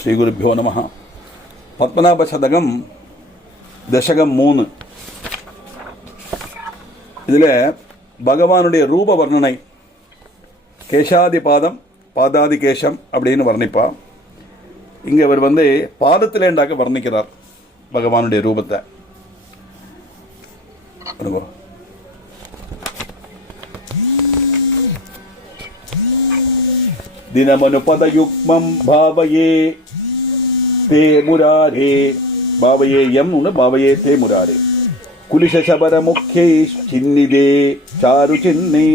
ஸ்ரீகுருப்போ நம. பத்மநாப சதகம் தசகம் 3. இதில் பகவானுடைய ரூப வர்ணனை, கேசாதி பாதம் பாதாதி கேசம் அப்படின்னு வர்ணிப்பா. இங்கே அவர் பாதத்திலேண்டாக்க வர்ணிக்கிறார் பகவானுடைய ரூபத்தை. தினமனுபதயுக்மம் பாவயே தே முராரே, பாவயே யம் பாவயே தே முராரே, குலிசபர முக்கே சின்னிதே சாரு சின்னை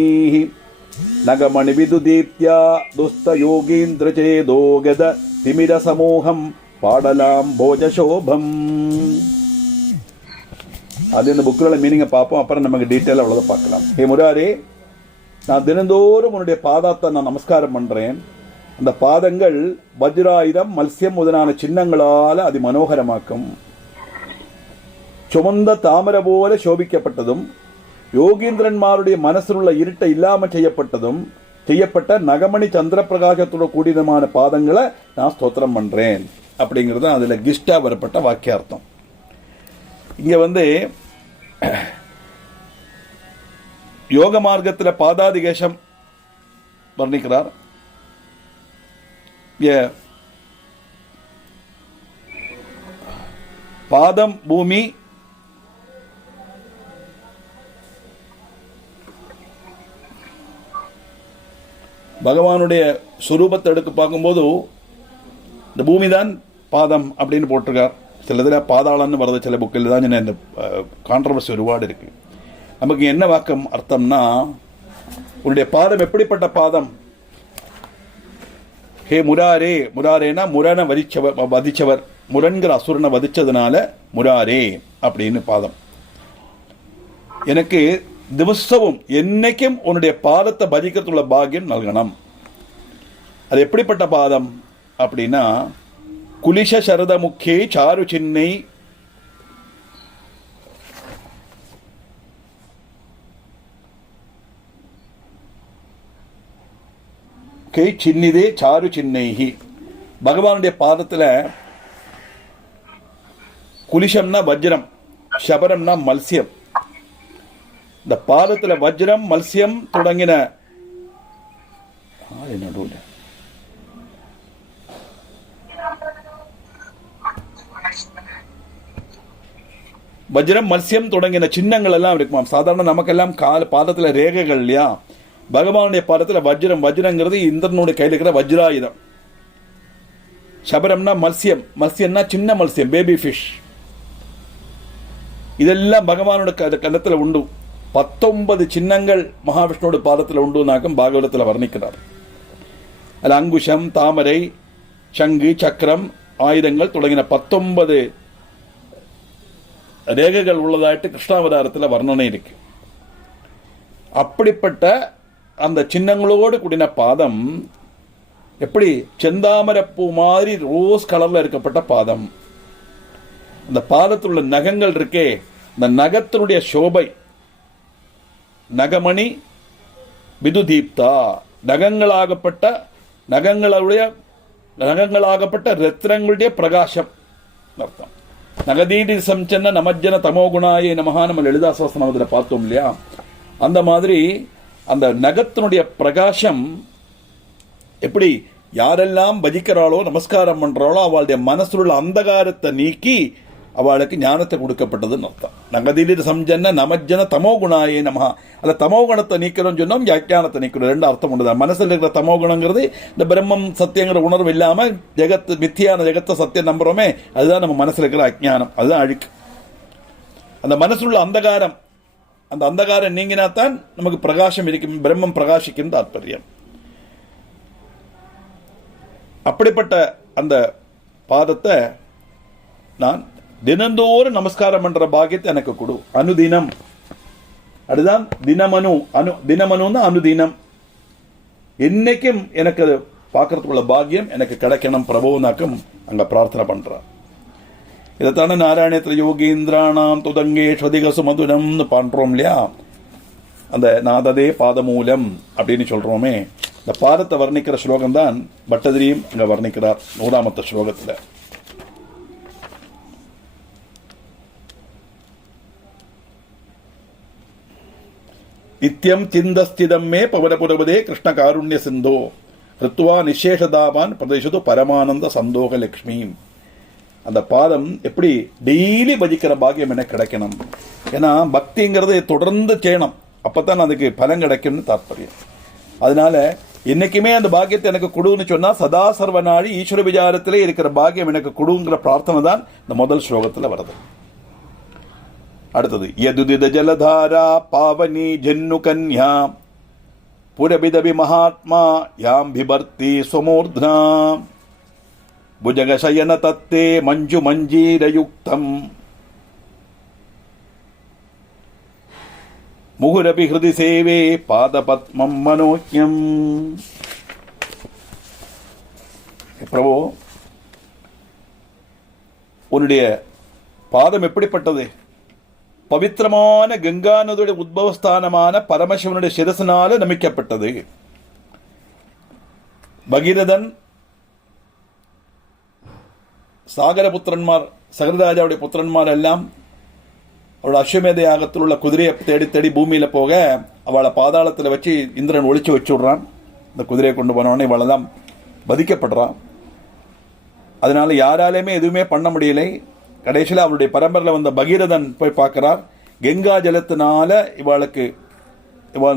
நகமணி விதுதீப்தியா துஸ்த யோகீந்திர சேதோகத திமிர சமூகம் பாடலாம் போஜசோபம். அது இந்த புக்கில் மீனிங்கை பார்ப்போம், அப்புறம் நமக்கு டீட்டெயில் அவ்வளோதான் பார்க்கலாம். ஹே முராரே, நான் தினந்தோறும் உன்னுடைய பாதத்தை நான் நமஸ்காரம் பண்றேன். அந்த பாதங்கள் வஜ்ராயுதம் மல்சியம் முதலான சின்னங்களால் அதி மனோகரமாக்கும். சுமந்த தாமரை போல சோபிக்கப்பட்டதும் யோகீந்திரன்மாருடைய மனசில் உள்ள இருட்டை இல்லாமல் செய்யப்பட்ட நகமணி சந்திர பிரகாசத்தோட கூடியமான பாதங்களை நான் ஸ்தோத்திரம் பண்றேன் அப்படிங்கிறது அதுல கிஷ்டா வரப்பட்ட வாக்கியார்த்தம். இங்க யோக மார்க்கத்தில் பாதாதிகேசம் வர்ணிக்கிறார். பாதம் பூமி, பகவானுடைய சுரூபத்தை எடுத்து பார்க்கும்போது இந்த பூமி தான் பாதம் அப்படின்னு போட்டிருக்கார். சில இதில் பாதாளன்னு வருது, சில புக்கில் தான் இந்த கான்ட்ரவர்சி ஒருபாடு இருக்கு. நமக்கு என்ன வாக்கம் அர்த்தம்னா, உன்னுடைய பாதம் எப்படிப்பட்ட பாதம்? ஹே முராரே, முராரேனா முரணை வதிச்சவர், முரண்கிற அசுரனை வதிச்சதுனால முராரே அப்படின்னு பாதம். எனக்கு திவசவும் என்னைக்கும் உன்னுடைய பாதத்தை பஜிக்கிறதுள்ள பாக்கியம் நல்கணும். அது எப்படிப்பட்ட பாதம் அப்படின்னா, குலிஷ சரத முக்கே சாரு சின்னை, சின்னிதே சாரு சின்னைஹி. பகவானுடைய பாதத்தில் குலிஷம்னா வஜ்ரம், சபரம்னா மல்சியம். இந்த பாதத்தில் வஜ்ரம் மல்சியம் தொடங்கின வஜ்ரம் மல்சியம் தொடங்கின சின்னங்கள் எல்லாம் இருக்குமா. சாதாரண நமக்கெல்லாம் பாதத்தில் ரேகைகள் இல்லையா, பகவானுடைய பாதத்தில் வஜ்ரம், வஜ்ரங்கிறது இந்திரனுடைய கையில் இருக்கிற வஜ்ராயுதம். சபரம்னா மல்சியம், மல்சியம்னா சின்ன மல்சியம், பேபி ஃபிஷ். இதெல்லாம் பகவானோட கன்னத்தில் உண்டு. 19 சின்னங்கள் மகாவிஷ்ணுவோட பாதத்தில் உண்டுனாக்கும் பாகவதத்தில் வர்ணிக்கிறார். அதில் அங்குஷம், தாமரை, சங்கு, சக்கரம், ஆயுதங்கள் தொடங்கின 19 ரேகைகள் உள்ளதாயிட்டு கிருஷ்ணாவதாரத்தில் வர்ணனை இருக்கு. அப்படிப்பட்ட அந்த சின்னங்களோடு கூடின பாதம் எப்படி செந்தாமரப்பூ மாதிரி ரோஸ் கலர்ல இருக்கப்பட்ட பாதம். அந்த பாதத்தில் உள்ள நகங்கள் இருக்கே, இந்த நகத்தினுடைய சோபை, நகமணி விதுதீப்தா, நகங்களாகப்பட்ட ரத்னங்களுடைய பிரகாசம் அர்த்தம். நகதீடி சம்சன்ன நமஜன தமோகுணாயே நமஹா நம்ம லலிதாசவஸ்தனம் அதில் பார்த்தோம் இல்லையா. அந்த மாதிரி அந்த நகத்தினுடைய பிரகாசம் எப்படி யாரெல்லாம் பஜிக்கிறாளோ நமஸ்காரம் பண்றாளோ அவளுடைய மனசுல உள்ள அந்தகாரத்தை நீக்கி அவளுக்கு ஞானத்தை கொடுக்கப்பட்டதுன்னு அர்த்தம். நகதீடி சம்ஜன்ன நமஜன தமோகுணாயே நமஹா. அந்த தமோகுணத்தை நீக்கிறோம்னு சொன்னோம், அஜ்ஞானத்தை நீக்கிறோம். 2 அர்த்தம் உண்டுதான். மனசில் இருக்கிற தமோகுணங்கிறது இந்த பிரம்மம் சத்தியங்கிற உணர்வு இல்லாமல் ஜெகத்து மித்தியான ஜெகத்தை சத்தியம் நம்புறோமே, அதுதான் நம்ம மனசில் இருக்கிற அஜ்ஞானம், அதுதான் அழுக்கு. அந்த மனசுள்ள அந்தகாரம், அந்த அந்தகாரம் நீங்கினாத்தான் நமக்கு பிரகாசம் இருக்கும், பிரம்மம் பிரகாசிக்கும் தாற்பயம். அப்படிப்பட்ட அந்த பாதத்தை நான் தினந்தோறும் நமஸ்காரம் பண்ற பாக்கியத்தை எனக்கு கொடு. அனுதினம், அதுதான் தினமனு. தினமனு அனுதினம், என்னைக்கும் எனக்கு அதை பார்க்கறதுக்குள்ள பாக்கியம் எனக்கு கிடைக்கணும் பிரபுனாக்கும் அங்க பிரார்த்தனை பண்றார். இதைத்தானே நாராயணத்தில் யோகீந்திராணாம் துதங்கேஸ்வதிகசு மதுரம்னு பண்றோம் இல்லையா. அந்த நாததே பாதமூலம் அப்படின்னு சொல்றோமே, இந்த பாதத்தை வர்ணிக்கிற ஸ்லோகம் தான் பட்டதிரியும் அங்க வர்ணிக்கிறார் 100வது ஸ்லோகத்துல. நித்தியம் சிந்தஸ்திதம் மே பவனபுரவதே கிருஷ்ண காருண்ய சிந்தோ ரித்துவா நிசேஷதாவான் பிரதேசத்து பரமானந்த சந்தோக லட்சுமி. அந்த பாதம் எப்படி டெய்லி பஜிக்கிற பாக்கியம் எனக்கு கிடைக்கணும். ஏன்னா பக்திங்கிறது தொடர்ந்து செய்யணும், அப்பதான் அதுக்கு பலன் கிடைக்கும்னு தாற்பயம். அதனால என்னைக்குமே அந்த பாக்கியத்தை எனக்கு கொடுன்னு சொன்னா சதா சர்வநாழி ஈஸ்வர விசாரத்திலே இருக்கிற பாக்கியம் எனக்கு கொடுங்கிற பிரார்த்தனை தான் இந்த முதல் ஸ்லோகத்தில் வருது. அடுத்தது யதுதித ஜலதாரா பாவனி ஜன்னு கன்யா புரபிதபி மகாத்மா யாம் பிபர்த்தி சுமூர்த்னா புஜகசயன தத்தே மஞ்சு மஞ்சீரயுக்தம் முகுரபி ஹிருதி சேவே பாதபத்மம் மனோஜ்யம். பிரபு, உன்னுடைய பாதம் எப்படிப்பட்டது? பவித்திரமான கங்கா நதியுடைய உத்பவஸ்தானமான பரமசிவனுடைய சிரசனால நமிக்கப்பட்டது. பகீரதன் சாகரபுத்திரன்மார் சகரராஜாவுடைய புத்திரன்மார் எல்லாம் அவளோட அஸ்வமேத யாகத்தில் உள்ள குதிரையை தேடி தேடி பூமியில போக அவளை பாதாளத்தில் வச்சு இந்திரன் ஒழிச்சு வச்சு விடுறான். இந்த குதிரையை கொண்டு போனவொடனே இவளை தான் வதிக்கப்படுறான். அதனால யாராலையுமே எதுவுமே பண்ண முடியலை. கடைசியில் அவருடைய பரம்பரையில் வந்த பகீரதன் போய் பார்க்கிறார். கங்கா ஜலத்தினால இவளுக்கு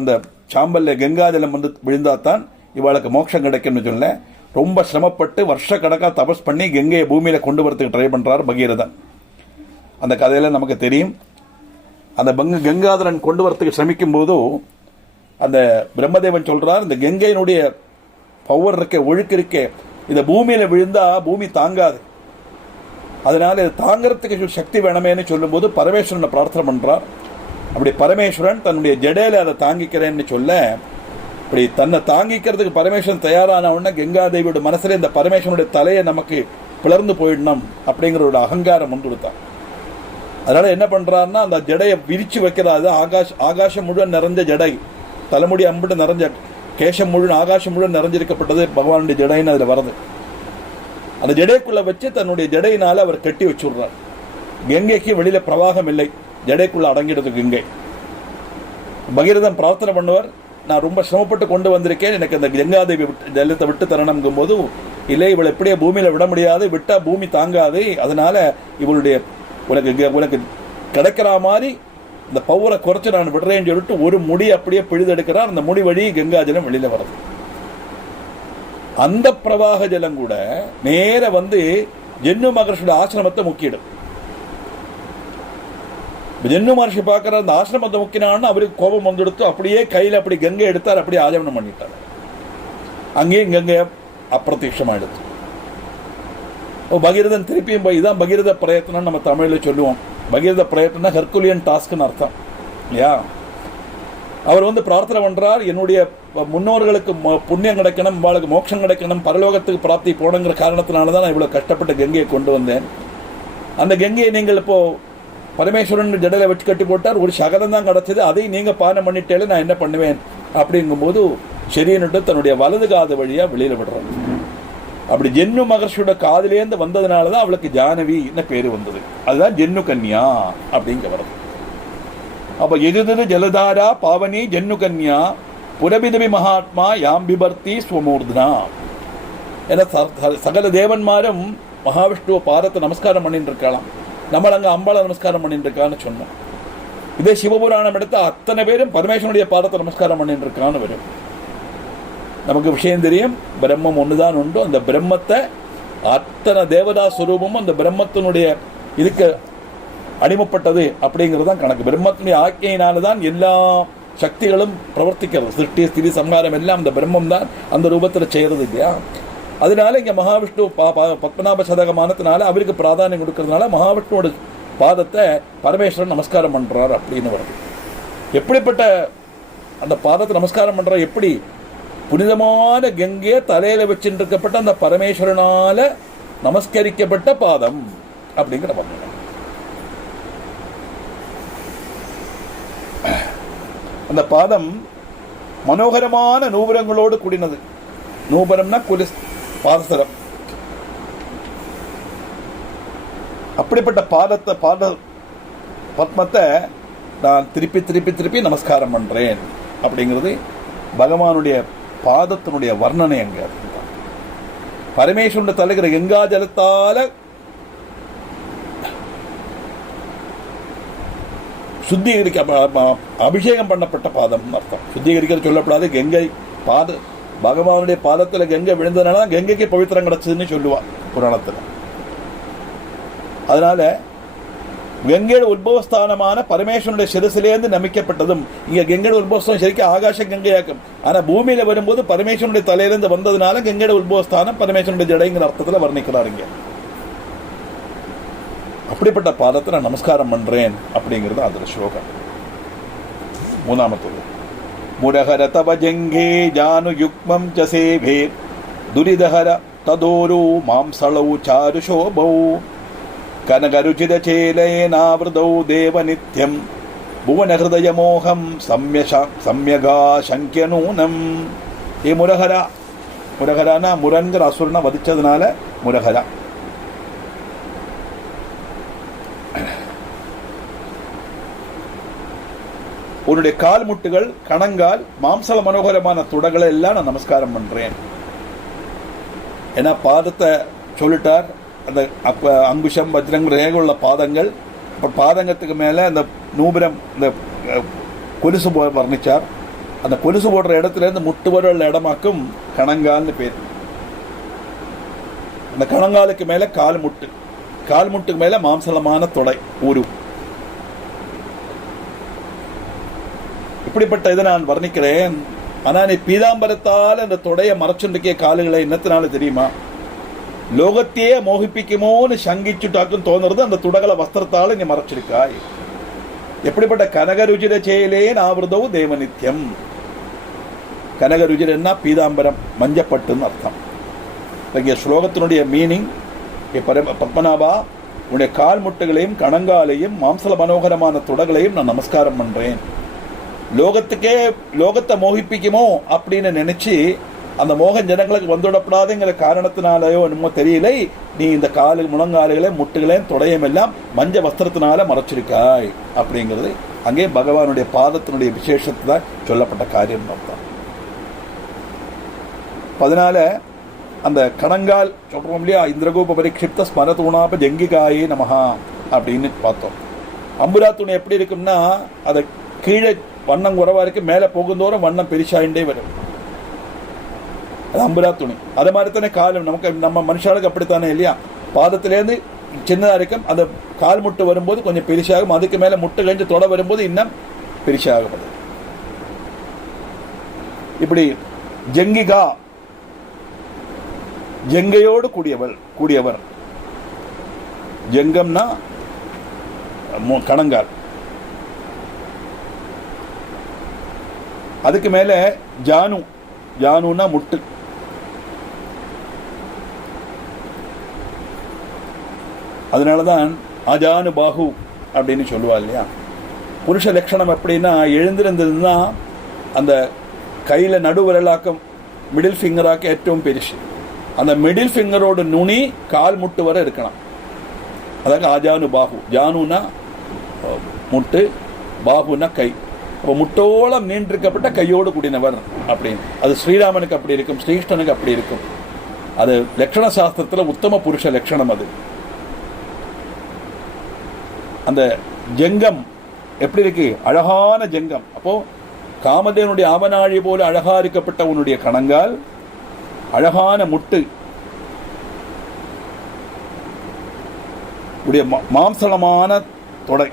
இந்த சாம்பல்ல கங்கா ஜலம் வந்து விழுந்தாத்தான் இவளுக்கு மோட்சம் கிடைக்கும்னு சொல்ல ரொம்ப சிரமப்பட்டு வருஷ கணக்காக தபஸ் பண்ணி கங்கையை பூமியில கொண்டு வரதுக்கு ட்ரை பண்றார் பகீரதன். அந்த கதையில நமக்கு தெரியும். அந்த கங்காதரன் கொண்டு வரத்துக்கு சிரமிக்கும் போது அந்த பிரம்மதேவன் சொல்றார், இந்த கங்கையினுடைய பவர் இருக்க ஒழுக்கு இருக்கே, இந்த பூமியில விழுந்தா பூமி தாங்காது, அதனால இது தாங்கிறதுக்கு சக்தி வேணுமேனு சொல்லும் போது பரமேஸ்வரனை பிரார்த்தனை பண்றார். அப்படி பரமேஸ்வரன் தன்னுடைய ஜடையில அதை தாங்கிக்கிறேன்னு சொல்ல, இப்படி தன்னை தாங்கிக்கிறதுக்கு பரமேஸ்வரன் தயாரான உடனே கங்காதேவியோட மனசுல இந்த பரமேஸ்வரனுடைய தலையை நமக்கு பிளர்ந்து போயிடணும் அப்படிங்கிற ஒரு அகங்காரம் வந்து கொடுத்தார். அதனால என்ன பண்றாருன்னா அந்த ஜடையை விரிச்சு வைக்கிறாரு. ஆகாசம் முழுவதும் நிறைஞ்ச ஜடை, தலைமுடி அம்பிட்டு நிறைஞ்ச கேசம் முழு ஆகாசம் முழு நிறைஞ்சிருக்கப்பட்டது பகவானுடைய ஜடைன்னு அதுல வருது. அந்த ஜடைக்குள்ள வச்சு தன்னுடைய ஜடையினால அவர் கட்டி வச்சுடுறார். கங்கைக்கு வெளியில பிரவாகம் இல்லை, ஜடைக்குள்ள அடங்கிடுது கங்கை. பகீரதன் பிரார்த்தனை பண்ணுவார், நான் ரொம்ப சிரமப்பட்டு கொண்டு வந்திருக்கேன், எனக்கு அந்த கங்காதேவி ஜலத்தை விட்டு தரணுங்கும் போது, இல்லை இவளை எப்படியே பூமியில விட முடியாது, விட்டா பூமி தாங்காது, அதனால இவளுடைய உனக்கு கிடைக்கிற மாதிரி இந்த பவரை குறைச்சு நான் விடுறேன்னு சொல்லிட்டு ஒரு முடி அப்படியே பிழுதெடுக்கிறார். அந்த முடி வழி கங்கா ஜலம் வெளியில வருது. அந்த பிரவாக ஜலம் கூட நேர வந்து ஜென்னு மகர்ஷியோட ஆசிரமத்தை முக்கிடும். ஜென்னு மகர்ஷி பார்க்கிற அந்த ஆசிரமத்தை முக்கினான்னு அவருக்கு கோபம் வந்துடுத்து, அப்படியே கையில் அப்படி கங்கை எடுத்தார், அப்படியே ஆஜமனம் பண்ணிட்டார். அங்கேயும் கங்கை அப்பிரத்யட்சமாயிடுது. பகீரதன் திருப்பியும் போய், இதான் பகீரத பிரயத்னம் நம்ம தமிழில் சொல்லுவோம். பகீரத பிரயத்னா ஹெர்குலியன் டாஸ்க்னு அர்த்தம் இல்லையா? அவர் வந்து பிரார்த்தனை பண்றார், என்னுடைய முன்னோர்களுக்கு புண்ணியம் கிடைக்கணும், அவளுக்கு மோட்சம் கிடைக்கணும், பரலோகத்துக்கு பிராப்தி போடுங்கிற காரணத்தினால தான் நான் இவ்வளவு கஷ்டப்பட்டு கங்கையை கொண்டு வந்தேன். அந்த கங்கையை நீங்கள் இப்போ பரமேஸ்வரன் ஜடையில வச்சு கட்டி போட்டார், ஒரு சகலம் தான் கிடைச்சது, அதையும் நீங்க பானம் பண்ணிட்டேல நான் என்ன பண்ணுவேன் அப்படிங்கும் போது சரியனுட்டு தன்னுடைய வலது காது வழியா வெளியில விடுறார். அப்படி ஜென்னு மகர்ஷியோட காதிலேருந்து வந்ததுனாலதான் அவளுக்கு ஜானவின்னு பேரு வந்தது. அதுதான் ஜென்னு கன்யா அப்படிங்க வருது. அப்ப எதிர்து ஜலதாரா பாவனி ஜென்னு கன்யா புரபிதபி மகாத்மா யாம்பிபர்த்தி ஸ்வமூர்தனா. ஏன்னா சகல தேவன்மாரும் மகாவிஷ்ணுவ பாதத்தை நமஸ்காரம் பண்ணிட்டு இருக்கலாம், நம்மள அங்க அம்பாளை நமஸ்காரம் பண்ணிட்டு இருக்கான்னு சொன்னோம். இதே சிவபுராணம் எடுத்த அத்தனை பேரும் பரமேஸ்வரனுடைய பாதத்தை நமஸ்காரம் பண்ணிட்டு இருக்கான்னு வரும். நமக்கு விஷயம் தெரியும், பிரம்மம் ஒண்ணுதான் உண்டு. அந்த பிரம்மத்தை அத்தனை தேவதா ஸ்வரூபமும் அந்த பிரம்மத்தினுடைய இதுக்கு அடிமைப்பட்டது அப்படிங்கிறது தான் கணக்கு. பிரம்மத்தினுடைய ஆக்கையினால்தான் எல்லா சக்திகளும் பிரவர்த்திக்கிறது. சிருஷ்டி ஸ்திதி சம்ஹாரம் எல்லாம் அந்த பிரம்மம் தான் அந்த ரூபத்தில் செய்யறது இல்லையா? அதனால இங்க மகாவிஷ்ணு பத்மநாப சதகமானத்தினால அவருக்கு பிராதானியம் கொடுக்கறதுனால மகாவிஷ்ணுவோட பாதத்தை பரமேஸ்வரன் நமஸ்காரம் பண்றார் அப்படின்னு வருது. எப்படிப்பட்ட அந்த பாதத்தை நமஸ்காரம் பண்றார்? எப்படி புனிதமான கங்கை தலையில வச்சிருக்கப்பட்ட அந்த பரமேஸ்வரனால நமஸ்கரிக்கப்பட்ட பாதம் அப்படிங்கிற பாதம். அந்த பாதம் மனோகரமான நூபுரங்களோடு கூடினது. நூபுரம்னா பாதசரம். அப்படிப்பட்ட பத்மத்தை நான் திருப்பி திருப்பி திருப்பி நமஸ்காரம் பண்றேன் அப்படிங்கிறது பகவானுடைய பாதத்தினுடைய வர்ணனை. அங்க பரமேஸ்வரன் தலைகிற கங்கா ஜலத்தால சுத்திகரிக்க அபிஷேகம் பண்ணப்பட்ட பாதம் அர்த்தம். சுத்திகரிக்க சொல்லப்படாது. கங்கை பகவானுடைய பாதத்துல கங்கை விழுந்ததுனால கங்கைக்கு பவித்திரம் கிடைச்சதுன்னு சொல்லுவா புராணத்துல. அதனால கங்கையோட உத்பவஸ்தானமான பரமேஸ்வரனுடைய சிரசிலேருந்து நமிக்கப்பட்டதும். இங்க கங்கையோட உத்பவஸ்தானம் சரிக்கும் ஆகாச கங்கையாக்கும். ஆனா பூமியில வரும்போது பரமேஸ்வரனுடைய தலையிலிருந்து வந்ததுனால கங்கையோட உத்பவஸ்தானம் பரமேஸ்வரனுடைய ஜடைங்கிற அர்த்தத்துல வர்ணிக்கிறாருங்க. அப்படிப்பட்ட பாதத்தை நான் நமஸ்காரம் பண்றேன் அப்படிங்கிறது அதுல ஸ்லோகம். மூணாமத்தது முரஹர தவ ஜங்கே ஜானு யுக்மம் ச சேவே துரிதஹர ததோரு மாம்சளௌ சாரு சோபௌ கனகருச்சித சேலேனாவிருதௌ தேவ நித்யம் புவன ஹிருதய மோகம் சம்யகா சங்கிய நூனம். ஏ முரஹரா, முரஹரானா முரன்கிற அசுரனை வதிச்சதுனால முரஹரா. உன்னுடைய கால் முட்டுகள், கணங்கால், மாம்சல மனோகரமான துடங்களை எல்லாம் நான் நமஸ்காரம் பண்றேன். ஏன்னா பாதத்தை சொல்லிட்டார். அந்த அங்குஷம் வஜ்ரம் ரேகுள்ள பாதங்கள். அப்ப பாதங்கத்துக்கு மேல அந்த நூபுரம், இந்த கொலுசு வர்ணிச்சார். அந்த கொலுசு போடுற இடத்துல இருந்து முட்டு வரல் இடமாக்கும் கணங்கால்னு பேர். அந்த கணங்காலுக்கு மேல கால் முட்டு, கால் முட்டுக்கு மேல மாம்சலமான தொடை ஊரு. இப்படிப்பட்ட இதை நான் வர்ணிக்கிறேன். ஆனா நீ பீதாம்பரத்தால் அந்த தொடைய மறைச்சுண்டிருக்கிய காலுகளை என்னத்தினால தெரியுமா? லோகத்தையே மோகிப்பிக்குமோன்னு சங்கிச்சுட்டாக்கும் தோணுறது அந்த துடகல வஸ்திரத்தால நீ மறைச்சிருக்காய். எப்படிப்பட்ட கனகருஜிர செயலேன் ஆவிரதோ தேவநித்தியம். கனகருஜிரன்னா பீதாம்பரம், மஞ்சப்பட்டுன்னு அர்த்தம். இங்கே ஸ்லோகத்தினுடைய மீனிங், பத்மநாபா உன்னுடைய கால் முட்டுகளையும் கணங்காலையும் மாம்சல மனோகரமான துடகளையும் நான் நமஸ்காரம் பண்றேன். லோகத்தை மோகிப்பிக்குமோ அப்படின்னு நினைச்சு அந்த மோகன் ஜனங்களுக்கு வந்துவிடப்படாதுங்கிற காரணத்தினாலேயோ என்னமோ தெரியலை, நீ இந்த காலு முழங்காலுகளையும் முட்டுகளையும் தொடையும் எல்லாம் மஞ்ச வஸ்திரத்தினால மறைச்சிருக்காய் அப்படிங்கிறது அங்கே பகவானுடைய பாதத்தினுடைய விசேஷத்தை தான் சொல்லப்பட்ட காரியம் தான். அதனால அந்த கணங்கால் சொல்றோம் இல்லையா, இந்திரகோப பரிக்ஷிப்த ஸ்மரதூணாப ஜங்கிகாயே நமஹா அப்படின்னு பார்த்தோம். அம்புரா துணி எப்படி இருக்குன்னா, அதை கீழே வண்ணம் குறைவா இருக்கு, மேலே போகுந்தோறும் வண்ணம் பெருசாயிண்டே வரும். அது அம்புரா துணி. அது மாதிரி தானே காலம் நமக்கு, நம்ம மனுஷாளுக்கு அப்படித்தானே இல்லையா? பாதத்திலேருந்து சின்னதா இருக்கும், அந்த கால் முட்டு வரும்போது கொஞ்சம் பெருசாகும், அதுக்கு மேல முட்டு கழிஞ்சு தொட வரும்போது இன்னும் பெருசாகும். இப்படி ஜங்கிகா, ஜங்கையோடு கூடியவர். ஜங்கம்னா கணங்கால். அதுக்கு மேல ஜானு, ஜானுன்னா முட்டு. அதனாலதான் அஜானு பாகு அப்படின்னு சொல்லுவா இல்லையா? புருஷ லட்சணம் எப்படின்னா, எழுந்திருந்ததுன்னா அந்த கையில நடுவிரலாக்கம் மிடில் ஃபிங்கராக்க ஏற்றவும் பெருசு. அந்த மிடில் ஃபிங்கரோட நுனி கால் முட்டு வரை இருக்கணும். அதாவது ஆஜானு பாகு. ஜானுனா முட்டு, பாகுனா கை. அப்போ முட்டோளம் நீண்டிருக்கப்பட்ட கையோடு கூடினவர் அப்படின்னு. அது ஸ்ரீராமனுக்கு அப்படி இருக்கும், ஸ்ரீகிருஷ்ணனுக்கு அப்படி இருக்கும். அது லட்சண சாஸ்திரத்துல உத்தம புருஷ லட்சணம். அது அந்த ஜங்கம் எப்படி இருக்கு? அழகான ஜங்கம். அப்போ காமதேவனுடைய ஆவனாழி போல அழகா இருக்கப்பட்ட உன்னுடைய கணங்கால், அழகான முட்டு, உடைய மாம்சலமான தொடை.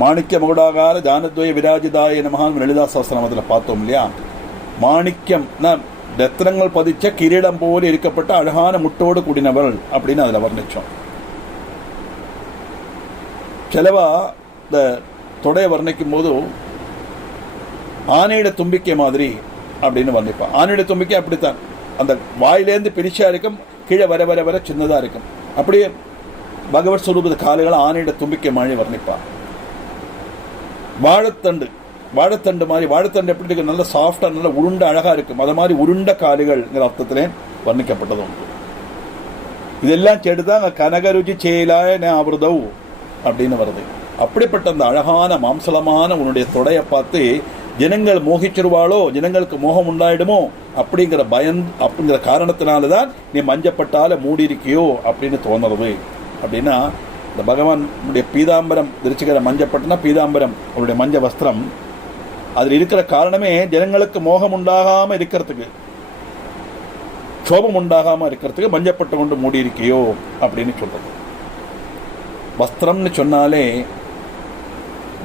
மாணிக்க மகுடாகார ஜானத்வய விராஜிதாய நமஹான் லலிதா சஹஸ்ரநாமத்தில் பார்த்தோம் இல்லையா? மாணிக்கம் ரத்னங்கள் பதிச்ச கிரீடம் போல இருக்கப்பட்ட அழகான முட்டோடு கூடினவள் அப்படின்னு அதில் வர்ணிச்சோம். செலவா இந்த தொடைய வர்ணிக்கும் போது ஆனையிட தும்பிக்கை மாதிரி அப்படின்னு வர்ணிப்பான். ஆனையிட தும்பிக்கை அப்படித்தான், அந்த வாயிலேருந்து பெருசா இருக்கும், கீழே வர வர வர சின்னதா இருக்கும். அப்படியே பகவத் ஸ்வரூப காலுகள் ஆனையிட தும்பிக்கை மாதிரி வர்ணிப்பான். வாழைத்தண்டு, வாழைத்தண்டு மாதிரி, வாழைத்தண்டு எப்படி இருக்கு, நல்ல சாஃப்டா நல்ல உருண்ட அழகா இருக்கும், அது மாதிரி உருண்ட காலுகள்ங்கிற அர்த்தத்திலே வர்ணிக்கப்பட்டது உண்டு. இதெல்லாம் கேட்டுதான் கனகருச்சி செயலாய ஆவருதவ் அப்படின்னு வருது. அப்படிப்பட்ட அந்த அழகான மாம்சலமான உன்னுடைய தொடையை பார்த்து ஜனங்கள் மோகிச்சிருவாளோ, ஜனங்களுக்கு மோகம் உண்டாயிடுமோ அப்படிங்கிற அப்படிங்கிற காரணத்தினாலதான் நீ மஞ்சப்பட்டால மூடி இருக்கியோ அப்படின்னு தோணுறது. அப்படின்னா இந்த பகவானுடைய பீதாம்பரம் தரிச்சுக்கிற மஞ்சப்பட்டுனா பீதாம்பரம் அவருடைய மஞ்ச வஸ்திரம், அதில் இருக்கிற காரணமே ஜனங்களுக்கு மோகம் உண்டாகாம இருக்கிறதுக்கு, சோபம் உண்டாகாம இருக்கிறதுக்கு மஞ்சப்பட்டு கொண்டு மூடி இருக்கியோ அப்படின்னு சொல்றது. வஸ்திரம்னு சொன்னாலே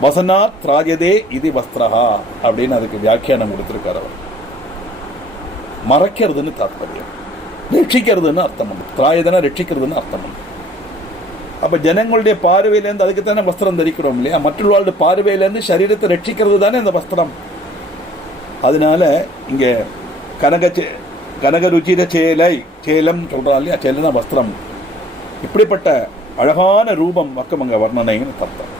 வசனாத் திராஜதே இது வஸ்திரஹா அப்படின்னு அதுக்கு வியாக்கியானம் கொடுத்திருக்கார் அவர். மறைக்கிறதுன்னு தாத்பரியம், ரட்சிக்கிறதுன்னு அர்த்தம் உண்டு. திராயதனா ரட்சிக்கிறதுன்னு அர்த்தம் உண்டு. அப்ப ஜனங்களுடைய பார்வையிலேருந்து அதுக்கு தானே வஸ்திரம் தரிக்கிறோம் இல்லையா, மற்றவர்களுடைய பார்வையிலேருந்து சரீரத்தை ரட்சிக்கிறது தானே அந்த வஸ்திரம். அதனால இங்க கனக ருச்சிர சேலை, சேலம் சொல்றா இல்லையா, சேலனா வஸ்திரம். இப்படிப்பட்ட அழகான ரூபம் வக்கம் அங்க வர்ணனைன்னு அர்த்தம்.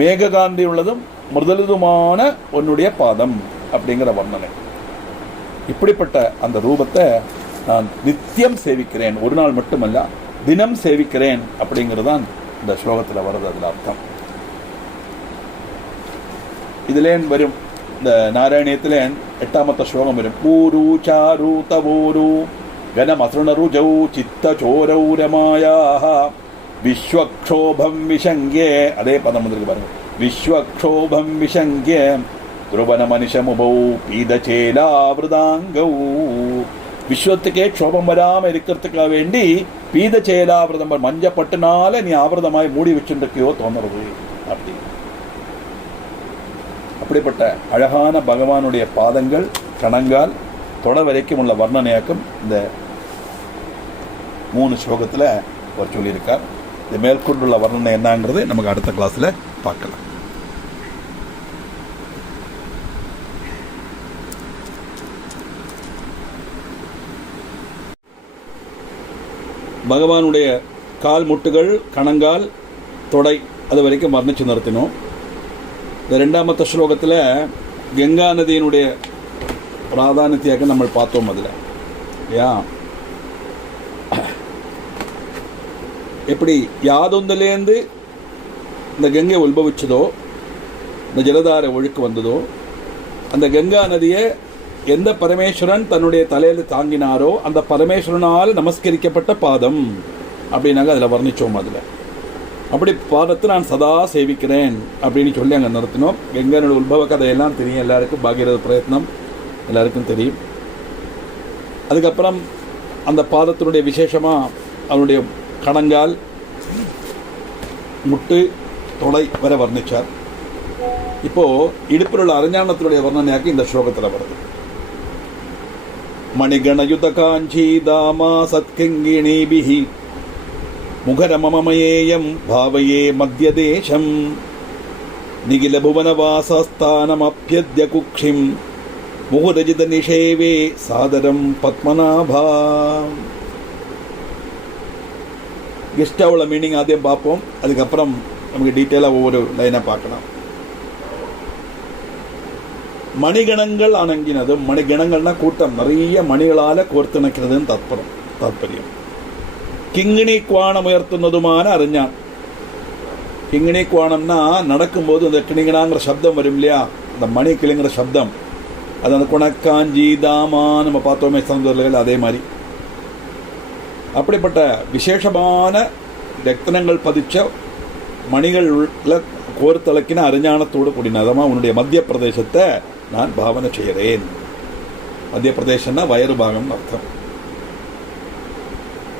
மேககாந்தி உள்ளதும் முதலுதுமான உன்னுடைய பாதம் அப்படிங்கிற வர்ணனை. இப்படிப்பட்ட அந்த ரூபத்தை நான் நித்தியம் சேவிக்கிறேன், ஒரு நாள் மட்டுமல்ல தினம் சேவிக்கிறேன் அப்படிங்கிறதான் இந்த ஸ்லோகத்தில் வருது. அதில் அர்த்தம் இதுலேன் வரும். இந்த நாராயணியத்தில் 8ஆமத்த ஸ்லோகம் வரும். ஊரு சாரு தவோரு கனமசృணருஜௌ சித்தசோரௌ ரமாயாஹ விஸ்வக்ஷோபம் விஷங்கே, அதே பதம் வந்திருக்கு பாருங்க. விஸ்வக்ஷோபம் விஷங்கே துருவன மனுஷமுபௌ பீதச்சேலாவிரதாங்கௌ. விஸ்வத்துக்கே க்ஷோபம் வராம இருக்கிறதுக்காக வேண்டி பீதச்சேலாவிரதம் மஞ்சப்பட்டுனால நீ ஆவிரதமாய் மூடி வச்சுருக்கியோ தோணுறது அப்படி. அப்படிப்பட்ட அழகான பகவானுடைய பாதங்கள் கணங்கால் தொட வரைக்கும் உள்ள வர்ணனையாக்கும் இந்த 3 ஸ்லோகத்தில் அவர் சொல்லியிருக்கார். இந்த மேற்கொண்டுள்ள வர்ணனை என்னங்கிறது நமக்கு அடுத்த கிளாஸில் பார்க்கலாம். பகவானுடைய கால் முட்டுகள் கணங்கால் தொடை அது வரைக்கும் வர்ணிச்சு நிறுத்தினோம். இந்த 2ஆமத்த ஸ்லோகத்தில் கங்கா நதியினுடைய பிராதானியத்தையாக நம்ம பார்த்தோம். அதில் இல்லையா எப்படி யாதொந்திலேருந்து இந்த கங்கை உத்பவிச்சதோ, இந்த ஜலதார ஒழுக்கு வந்ததோ, அந்த கங்கா நதியை எந்த பரமேஸ்வரன் தன்னுடைய தலையில் தாங்கினாரோ அந்த பரமேஸ்வரனால் நமஸ்கரிக்கப்பட்ட பாதம் அப்படின்னாங்க அதில் வர்ணித்தோம். அதில் அப்படி பாதத்தை நான் சதா சேவிக்கிறேன் அப்படின்னு சொல்லி அங்கே நிறுத்தினோம். கங்கையோட உத்பவ கதையெல்லாம் தெரியும் எல்லாருக்கும், பாகீரத பிரயத்னம் எல்லாருக்கும் தெரியும். அதுக்கப்புறம் அந்த பாதத்தினுடைய விசேஷமாக அவனுடைய கணங்கால் முட்டு தொடை வரை வர்ணித்தார். இப்போது இடுப்பில் உள்ள அரஞானத்தினுடைய வர்ணனையாக்கி இந்த ஸ்லோகத்தில் வருது. மணிகணயுத காஞ்சி தாமா சத்கிங்கிணீபிஹி முகரமமயேயம் பாவயே மத்திய தேசம் நிகில புவனவாசஸ்தானமப்யத்ய குக்ஷிம் முகுரஜித நிஷேவே சாதரம் பத்மநாபா. கெஸ்டாவோட மீனிங் ஆദ്യം பார்ப்போம், அதுக்கப்புறம் நமக்கு டீட்டெயிலாக ஒவ்வொரு லைனாக பார்க்கலாம். மணிகணங்கள் அணங்கினதும், மணிகணங்கள்னா கூட்டம், நிறைய மணிகளால் கோர்த்திணைக்கிறதுன்னு தாத்பரியம். கிங்கிணி குவானம் உயர்த்துனதுமான அறிஞான். கிங்கிணி குவானம்னா நடக்கும்போது அந்த கிணிங்கனாங்கிற சப்தம் வரும் இல்லையா, அந்த மணி கிளிங்கிற சப்தம், அது அந்த குணக்காஞ்சி தாமா நம்ம பார்த்தோமே சந்தோர்கள், அதே மாதிரி அப்படிப்பட்ட விசேஷமான ரத்தனங்கள் பதிச்ச மணிகளில் கோர்த்தலக்கின அறிஞானத்தோடு கூடினதமாக உன்னுடைய மத்திய பிரதேசத்தை நான் பாவனை செய்கிறேன். மத்திய பிரதேசம்னா வயறு பாகம்னு அர்த்தம்.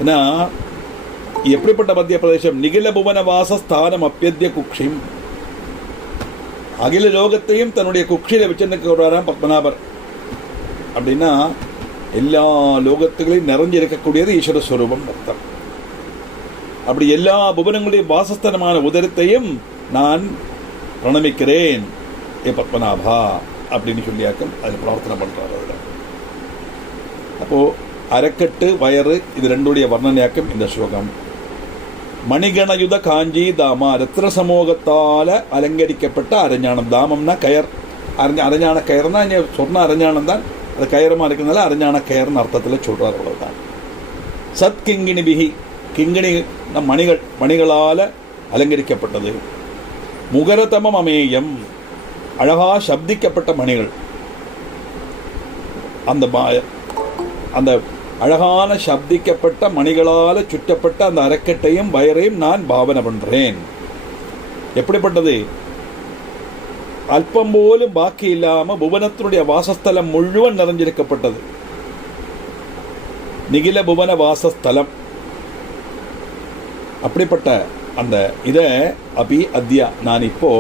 ஏன்னா எப்படிப்பட்ட மத்திய பிரதேசம்? நிகில புவன வாசஸ்தானம் அப்பியத்திய குக்ஷிம், அகில லோகத்தையும் தன்னுடைய குக்ஷியில வச்சிருக்கிறாராம் பத்மநாபர். அப்படின்னா எல்லா லோகத்துகளையும் நிறைஞ்சிருக்கக்கூடியது ஈஸ்வர ஸ்வரூபம் அர்த்தம். அப்படி எல்லா புவனங்களுடைய வாசஸ்தானமான உதரத்தையும் நான் பிரணமிக்கிறேன் ஏ பத்மநாபா அப்படின்னு சொல்லியாக்கம் அது பிரார்த்தனை பண்றாரு. அதில் அப்போ அரைக்கட்டு வயறு இது ரெண்டுடைய வர்ணனையாக்கம் இந்த ஸ்லோகம். மணிகணயுத காஞ்சி தாமா, ரத்ன சமூகத்தால அலங்கரிக்கப்பட்ட அரஞ்ஞானம். தாமம்னா கயர், அரஞ்ஞான கயர்னா இங்கே சொன்ன அரஞ்ஞானம் தான், அது கயரமாக இருக்கிறதுனால அரஞ்ஞான கயர்னு அர்த்தத்தில் சொல்கிறார், அவ்வளவுதான். சத் கிங்கிணி பிகி, கிங்கிணி மணிகள், மணிகளால் அலங்கரிக்கப்பட்டது. முகரதமம் அமேயம், அழகா சப்திக்கப்பட்ட மணிகள். அந்த அழகான சப்திக்கப்பட்ட மணிகளால் சுற்றப்பட்ட அந்த அரக்கட்டையும் வயரையும் நான் பாவனை பண்றேன். எப்படிப்பட்டது? அல்பம் போலும் பாக்கி இல்லாம புவனத்தினுடைய வாசஸ்தலம் முழுவன் நிறைஞ்சிருக்கப்பட்டது. நிகில புவன வாசஸ்தலம். அப்படிப்பட்ட அந்த இத அபி அத்யா, நான் இப்போ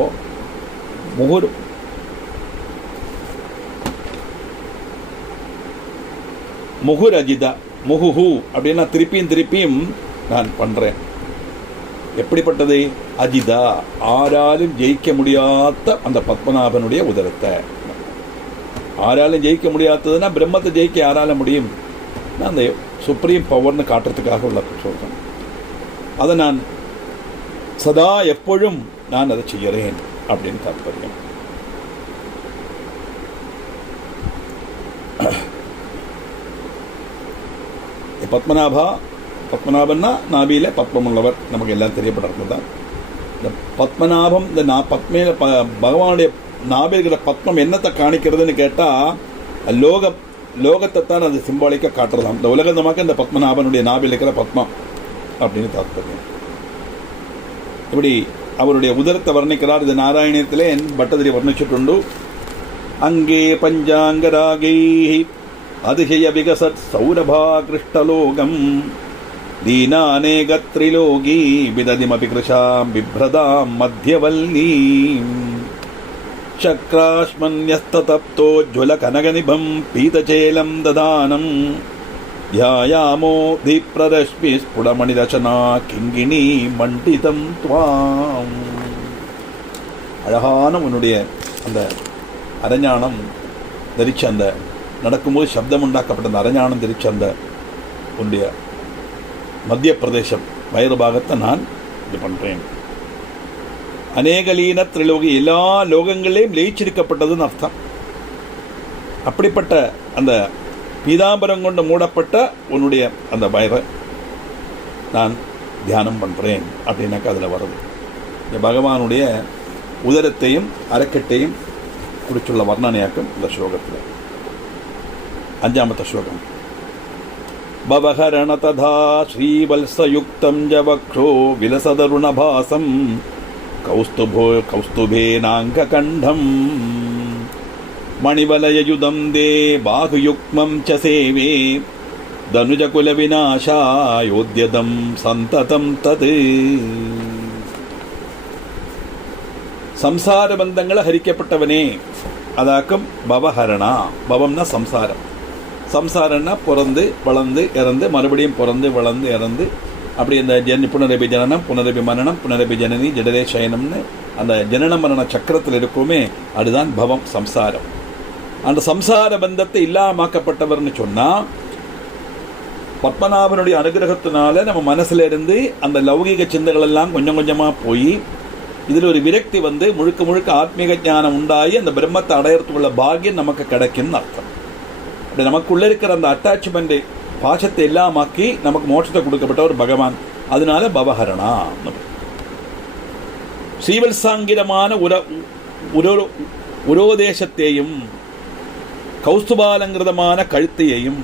முகுரஜிதா, முகுஹு அப்படின்னா திருப்பியும் நான் பண்றேன். எப்படிப்பட்டது? அஜிதா, ஆராலும் ஜெயிக்க முடியாத அந்த பத்மநாபனுடைய உதரத்தை. ஆராலும் ஜெயிக்க முடியாததுன்னா பிரம்மத்தை ஜெயிக்க யாரால முடியும்? அந்த சுப்ரீம் பவர்னு காட்டுறதுக்காக உள்ள சொல்றேன். அதை நான் சதா எப்பொழுதும் நான் அதை செய்யறேன் அப்படின்னு தாற்பயம். பத்மநாபன்னா நாபியில பத்மம் உள்ளவர், நமக்கு எல்லாம் தெரியப்படுறது தான். இந்த பத்மநாபம், இந்த பத்மையில பகவானுடைய நாபில் இருக்கிற பத்மம் என்னத்தை காணிக்கிறதுன்னு கேட்டா லோகத்தை தான் அது சிம்பாலிக்கா காட்டுறதாம். இந்த உலகந்தமாக இந்த பத்மநாபனுடைய நாபில் இருக்கிற பத்மம் அப்படின்னு தாற்பயம். இப்படி அவருடைய உதரத்தை வர்ணிக்கிறார். இது நாராயணத்திலே பட்டதிரி வர்ணிச்சுட்டு, அங்கே பஞ்சாங்கராகை அதிசய விகசத் சௌரபா கிருஷ்டலோகம் தீனானேகத்ரிலோகி விததிமபி கிருஷாம் பிப்ரதாம் மத்தியவல்லீம் சக்ராஸ்மன்யஸ்ததப்தோஜ்வல கனகநிபம் பீதச்சேலம் ததானம் த்யாயாமோ தீப்ரரஷ்மி ஸ்புடமணிரசனா கிங்கிணி மண்டிதம் த்வாம். அழகான உன்னுடைய அந்த அரஞானம் தரிச்ச அந்த நடக்கும்போது சப்தம் உண்டாக்கப்பட்ட அந்த அரஞானம் தெரிச்ச அந்த உன்னுடைய மத்திய பிரதேசம் வயது பாகத்தை நான் இது பண்றேன். அநேகலீன திரிலோகி, எல்லா லோகங்களையும் லயிச்சிருக்கப்பட்டதுன்னு அர்த்தம். அப்படிப்பட்ட அந்த பீதாம்பரம் கொண்டு மூடப்பட்ட உன்னுடைய அந்த வயரை நான் தியானம் பண்றேன் அப்படின்னாக்கா அதுல வருது. இந்த பகவானுடைய உதரத்தையும் அரக்கட்டையும் குறிச்சுள்ள வர்ணனையாக்கும் இந்த ஸ்லோகத்தில். அஞ்சாமத்த ஸ்லோகம். பவஹரண ததா ஸ்ரீவல்சயுக்தம் ஜவக்ஷோ விலசதருணபாசம் கௌஸ்துபேனாங்ககண்டம் மணிவலயயுதம் தே பாகுயுக்மம் ச சேவே தனுஜகுல விநாசாயோத்யதம் சந்ததம் தது. சம்சார பந்தங்களை ஹரிக்கப்பட்டவனே, அதாக்கும் பவஹரணா. பவம்னா சம்சாரம், சம்சாரம்னா பிறந்து வளர்ந்து இறந்து மறுபடியும் பிறந்து வளர்ந்து இறந்து, அப்படி இந்த புனரபி ஜனனம் புனரபி மரணம் புனரபி ஜனனி ஜடரே சயனம்னு அந்த ஜனன மரண சக்கரத்தில் இருக்குமே, அதுதான் பவம், சம்சாரம். அந்த சம்சார பந்தத்தை இல்லாமக்கப்பட்டவர்னு சொன்னா பத்மநாபனுடைய அனுகிரகத்தினால நம்ம மனசுல இருந்து அந்த லௌகிக சிந்தைகள் எல்லாம் கொஞ்சம் கொஞ்சமா போய் இதில் ஒரு விரக்தி வந்து முழுக்க முழுக்க ஆத்மீக ஞானம் உண்டாகி அந்த பிரம்மத்தை அடையறதுக்குள்ள பாக்கியம் நமக்கு கிடைக்கும்னு அர்த்தம். அப்படி நமக்குள்ள இருக்கிற அந்த அட்டாச்மெண்ட் பாசத்தை எல்லாமாக்கி நமக்கு மோட்சத்தை கொடுக்கப்பட்ட ஒரு பகவான். அதனால பவஹரணா. ஸ்ரீவல்சாங்கிரமான உரோதேசத்தையும் கௌஸ்துபாலங்கிருதமான கழுத்தையையும்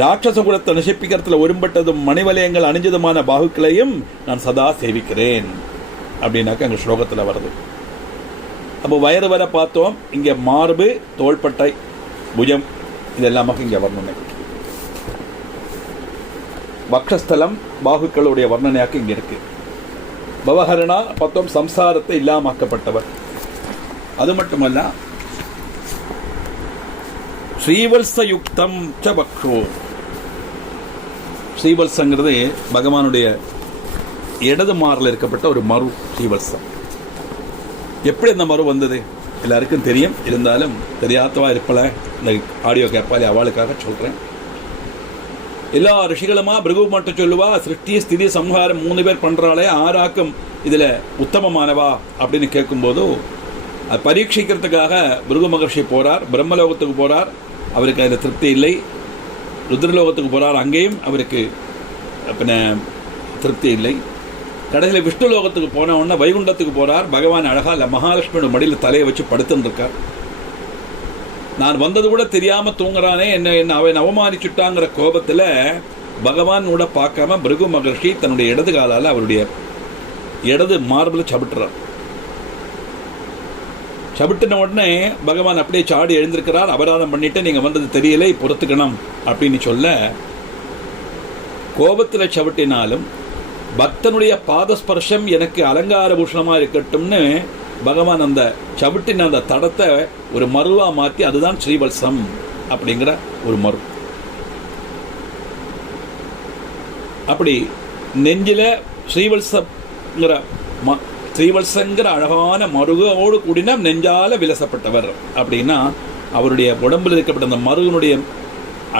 ராட்சச குலத்தை நசிப்பிக்கிறதுல ஒரும்பட்டதும் மணிவலயங்கள் அணிஞ்சதுமான பாகுக்களையும் நான் சதா சேவிக்கிறேன் அப்படின்னாக்க அங்க ஸ்லோகத்துல வருது. அப்போ வயது வர பார்த்தோம், இங்க மார்பு, தோள்பட்டை, புஜம் இதெல்லாம இங்க வர்ணனை. வக்ஷஸ்தலம் பாகுக்களுடைய வர்ணனையாக்க இங்க இருக்கு. பவஹரணா பார்த்தோம், சம்சாரத்தை இல்லாமக்கப்பட்டவர். அது மட்டுமல்ல, ஸ்ரீவல்சயுக்தம் ச வக்ஷோ. ஸ்ரீவல்சங்கிறது பகவானுடைய இடது மாறில் இருக்கப்பட்ட ஒரு மறு ஸ்ரீவல்சம். எப்படி அந்த மறு வந்தது எல்லாருக்கும் தெரியும், இருந்தாலும் தெரியாதவா இருப்பல இந்த ஆடியோ கேட்பாலே அவளுக்காக சொல்றேன். எல்லா ரிஷிகளுமா பிருகு மட்டும் சொல்லுவா, சிருஷ்டி ஸ்திதி சம்ஹாரம் 3 பேர் பண்றாளே, ஆராக்கும் இதுல உத்தமமானவா அப்படின்னு கேட்கும்போது அது பரீட்சிக்கிறதுக்காக பிருகு மகர்ஷி போறார். பிரம்மலோகத்துக்கு போறார், அவருக்கு அதில் திருப்தி இல்லை. ருத்ரலோகத்துக்கு போறார், அங்கேயும் அவருக்கு பின்ன திருப்தி இல்லை. கடைசியில் விஷ்ணு லோகத்துக்கு போன உடனே வைகுண்டத்துக்கு போறார். பகவான் அழகா இல்லை மகாலட்சுமியோட மடியில் தலையை வச்சு படுத்துன்னு இருக்கார். நான் வந்தது கூட தெரியாம தூங்குறானே, என்ன அவன் அவமானிச்சுட்டாங்கிற கோபத்துல பகவான் கூட பார்க்காம பிருகு மகர்ஷி தன்னுடைய இடது காலால் அவருடைய இடது மார்பில் சபிட்டுறார். சபிட்டின உடனே பகவான் அப்படியே சாடி எழுந்திருக்கிறார். அபராதம் பண்ணிட்டு நீங்க வந்தது தெரியலை, பொறுத்துக்கணும் அப்படின்னு சொல்ல, கோபத்தில் சவிட்டினாலும் பக்தனுடைய பாதஸ்பர்ஷம் எனக்கு அலங்கார பூஷணமா இருக்கட்டும்னு பகவான் அந்த சவிட்டின அந்த தடத்தை ஒரு மருவா மாற்றி, அதுதான் ஸ்ரீவல்சம் அப்படிங்கிற ஒரு மரு. அப்படி நெஞ்சில ஸ்ரீவல்சங்கிற அழகான மருகோடு கூடின நெஞ்சால விலசப்பட்டவர் அப்படின்னா அவருடைய உடம்பில் இருக்கப்பட்ட அந்த மருகனுடைய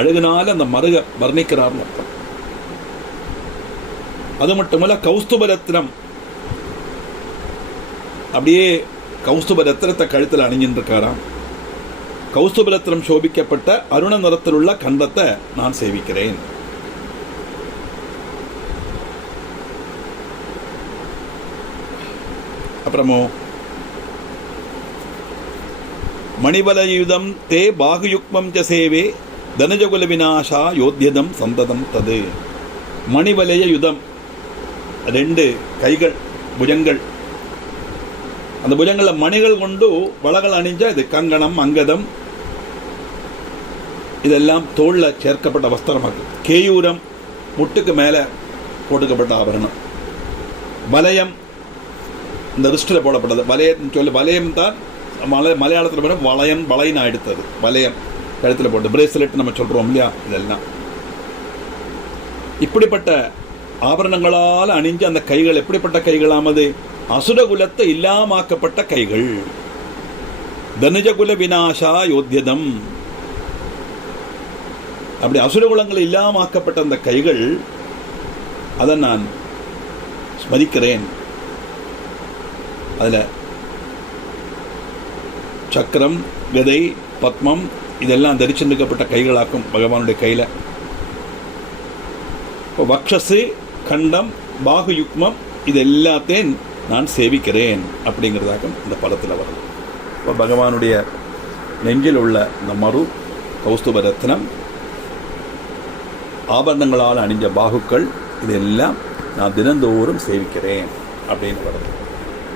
அழகுனால அந்த மருக வர்ணிக்கிறார். அது மட்டுமல்ல, கௌஸ்துபரத்னம் அப்படியே கௌஸ்துபரத்னத்தை கழுத்தில் அணிஞ்சிட்டு இருக்காராம். கௌஸ்துபரத்னம் சோபிக்கப்பட்ட அருண நிறத்தில் உள்ள கண்டத்தை நான் சேவிக்கிறேன். அப்புறமோ மணிவலயுதம் தே பாகுயுக்மம் ச சேவே தனஜகுல விநாசா யோத்தியதம் சந்ததம் தது. மணிவலய யுதம், 2 கைகள், புஜங்கள். அந்த புஜங்களில் மணிகள் கொண்டு வளகள் அணிஞ்ச இது கங்கணம், அங்கதம், இதெல்லாம் தோளில் சேர்க்கப்பட்ட வஸ்திரமாக்கு. கேயூரம், முட்டுக்கு மேலே போட்டுக்கப்பட்ட ஆபரணம். வலயம், இந்த ரிஸ்டில் போடப்பட்டது. வலயம் சொல்லி வலயம் தான் மலையாளத்தில் போட வளையம், வளைன்னு எடுத்தது. வலயம் கழுத்தில் போட்டு பிரேஸ்லெட் நம்ம சொல்கிறோம் இல்லையா, இதெல்லாம் இப்படிப்பட்ட ஆபரணங்களால் அணிஞ்ச அந்த கைகள் எப்படிப்பட்ட கைகளாமது? அசுரகுலத்தை இல்லாமாக்கப்பட்ட கைகள். தனுஜகுல விநாசா யோத்தியதம். அப்படி அசுரகுலங்களை இல்லாமாக்கப்பட்ட அந்த கைகள், அதை நான் ஸ்மரிக்கிறேன். அதில் சக்கரம், கதை, பத்மம் இதெல்லாம் தரிச்சிருக்கப்பட்ட கைகளாக்கும் பகவானுடைய கையில். இப்போ வக்ஷசு, கண்டம், பாகு யுக்மம் இது எல்லாத்தையும் நான் சேவிக்கிறேன் அப்படிங்கிறதாக இந்த படத்தில் வரும். இப்போ பகவானுடைய நெஞ்சில் உள்ள இந்த மரு, கௌஸ்துப ரத்னம், ஆபரணங்களால் அணிஞ்ச பாகுக்கள் இதெல்லாம் நான் தினந்தோறும் சேவிக்கிறேன் அப்படின்னு வருது.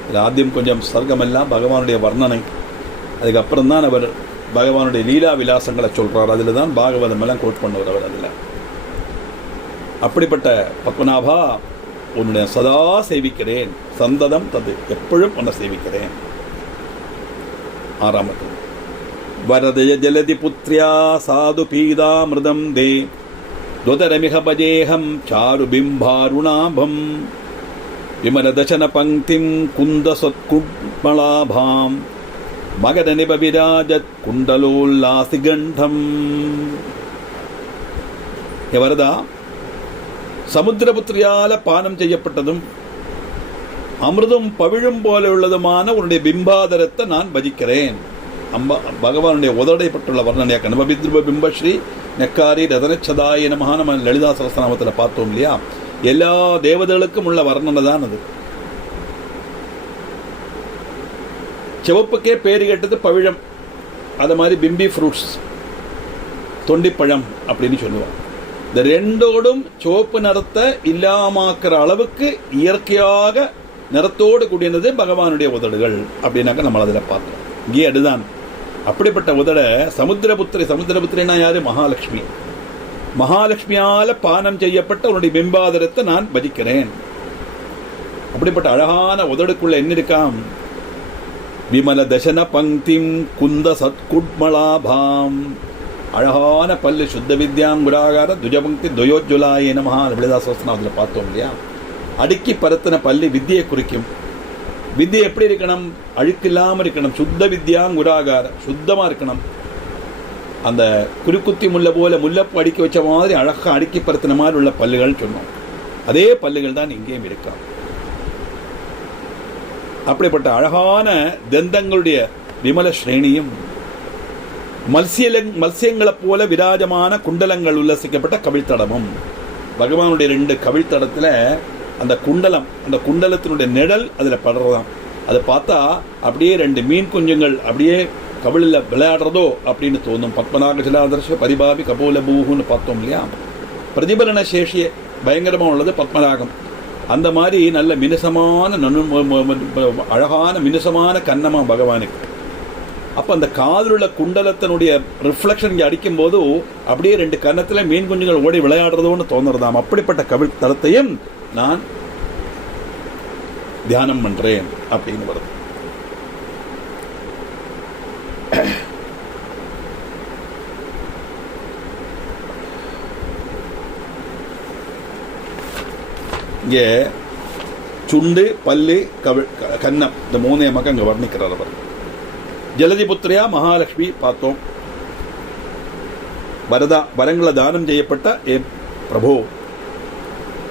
இது ஆദ്യം கொஞ்சம் சர்க்கமெல்லாம் பகவானுடைய வர்ணனை, அதுக்கப்புறம் தான் அவர் பகவானுடைய லீலா விலாசங்களை சொல்கிறார். அதில் தான் பாகவதம் எல்லாம் கோட் பண்ணுவார் அவர். அதில் அப்படிப்பட்ட பத்மநாபா உன்னுடைய சதா சேவிக்கிறேன், சந்ததம் தது, எப்பொழுதும் உன்னை சேவிக்கிறேன். 6வது வரதய ஜலதி புத்ரியா சாது பீதா மிருதம் தே துவதரமிக பஜேஹம் சாரு பிம்பாருணாபம் விமலதசன பங்கிம் குந்த சத்குட்மலாபாம் மகத நிப விராஜத் குண்டலோல்லாசி கண்டம். வரதா, சமுத்திரபுத்திரியால பானம் செய்யப்பட்டதும் அமிர்தம் பவிழும் போல உள்ளதுமான உன்னுடைய பிம்பாதரத்தை நான் பஜிக்கிறேன். பகவானுடைய உதடைப்பட்டுள்ள வர்ணனையாக்க நமபித்ருப பிம்பஸ்ரீ நெக்காரி ரதனச்சதாய நமஹா நம்ம லலிதா சகஸ்ரநாமத்தில் பார்த்தோம் இல்லையா. எல்லா தேவதைகளுக்கும் உள்ள வர்ணனை தான் அது. சிவப்புக்கே பேரு கேட்டது பவிழம். அது மாதிரி பிம்பி ஃப்ரூட்ஸ், தொண்டிப்பழம் அப்படின்னு சொல்லுவாங்க. இந்த ரெண்டோடும் சிவப்பு நிறத்தை இல்லாமாக்குற அளவுக்கு இயற்கையாக நிறத்தோடு கூடியது பகவானுடைய உதடுகள் அப்படின்னாக்க நம்ம அதில் பார்த்தோம். இங்கே அதுதான் அப்படிப்பட்ட உதட சமுத்திரபுத்திரி. சமுத்திரபுத்திரினா யாரு? மகாலட்சுமி. மகாலட்சுமியால பானம் செய்யப்பட்ட உன்னுடைய பிம்பாதரத்தை நான் பஜிக்கிறேன். அப்படிப்பட்ட அழகான உதடுக்குள்ள என்ன இருக்காம்? விமல தசன பங்கிம் குந்த சத்குட்மலாபாம். அழகான பல்லு, சுத்த வித்யாங்குராகார துஜபங்கி துயோஜுலாய நமஹா லலிதா சகஸ்ரநாமத்தில் பார்த்தோம் இல்லையா. அடுக்கி பரத்தின பல்லு வித்தியை குறிக்கும். வித்யை எப்படி இருக்கணும்? அழுக்கு இல்லாமல் இருக்கணும். சுத்த வித்யாங்குராகார, சுத்தமாக இருக்கணும். அந்த குறுக்குத்தி முல்லை போல முல்லப்பு அடுக்கி வச்ச மாதிரி அழகாக அடுக்கி பருத்தின மாதிரி உள்ள பல்லுகள் சொன்னோம். அதே பல்லுகள் தான் இங்கேயும் இருக்கா. அப்படிப்பட்ட அழகான தந்தங்களுடைய விமல ஸ்ரேணியும் மத்சியங்களை போல விராஜமான குண்டலங்கள் உல்லசிக்கப்பட்ட கவிழ்த்தடமும். பகவானுடைய 2 கவிழ்த்தடத்துல அந்த குண்டலம், அந்த குண்டலத்தினுடைய நிழல் அதுல படுறதாம். அதை பார்த்தா அப்படியே 2 மீன் குஞ்சுங்கள் அப்படியே கவிழில் விளையாடுறதோ அப்படின்னு தோணும். பத்மநாக ஜலாதர்ஷ பரிபாபி கபோல பூகுன்னு பார்த்தோம் இல்லையா. பிரதிபலன சேஷிய பயங்கரமா உள்ளது பத்மநாகம். அந்த மாதிரி நல்ல மினுசமான அழகான மினுசமான கன்னமா பகவானுக்கு. அப்ப அந்த காதில் உள்ள குண்டலத்தினுடைய ரிஃப்ளெக்ஷன் இங்கே அடிக்கும் போது அப்படியே 2 கன்னத்துல மீன் குஞ்சுகள் ஓடி விளையாடுறதோன்னு தோணுறதாம். அப்படிப்பட்ட கவிழ் தலத்தையும் நான் தியானம் பண்றேன் அப்படின்னு வருது. இங்கே சுண்டு பல்லு கன்னம் இந்த 3 நமக்கு அங்கே வர்ணிக்கிறார் அவர். ஜலதிபுத்திரியா மகாலட்சுமி பார்த்தோம். வரதா வரங்களை தானம் செய்யப்பட்ட பிரபு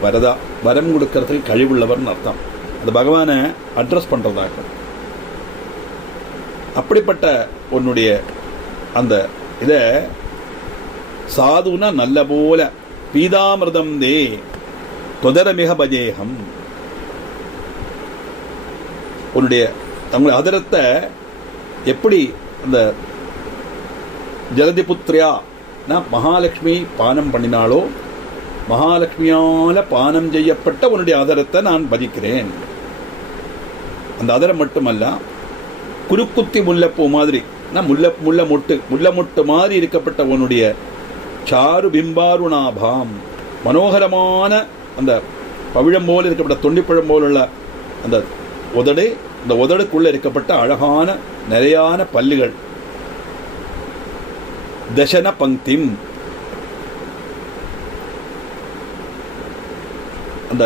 வரதா வரம் கொடுக்கறதுக்கு கழிவுள்ளவர்னு அர்த்தம். அது பகவானை அட்ரஸ் பண்றதாக. அப்படிப்பட்ட உன்னுடைய அந்த இத சாதுனா நல்ல போல பீதாமிரதம் தே தொதரமிக பஜேகம். உன்னுடைய தங்களுடைய அதரத்தை எப்படி அந்த ஜலதிபுத்திரியா மகாலட்சுமி பானம் பண்ணினாலோ மகாலட்சுமியால பானம் செய்யப்பட்ட உன்னுடைய அதரத்தை நான் பஜிக்கிறேன். அந்த அதரம் மட்டுமல்ல, குறுக்குத்தி முல்லப்பூ மாதிரி முல்ல மொட்டு மாதிரி இருக்கப்பட்ட உன்னுடைய சாரு பிம்பாருணாபாம் மனோகரமான அந்த பவிழம் போல இருக்கப்பட்ட தொண்டிப்பழம் போல உள்ள அந்த உதடு, இந்த உதடுக்குள்ள இருக்கப்பட்ட அழகான நிறையான பல்லுகள். தசன பங்கிம், அந்த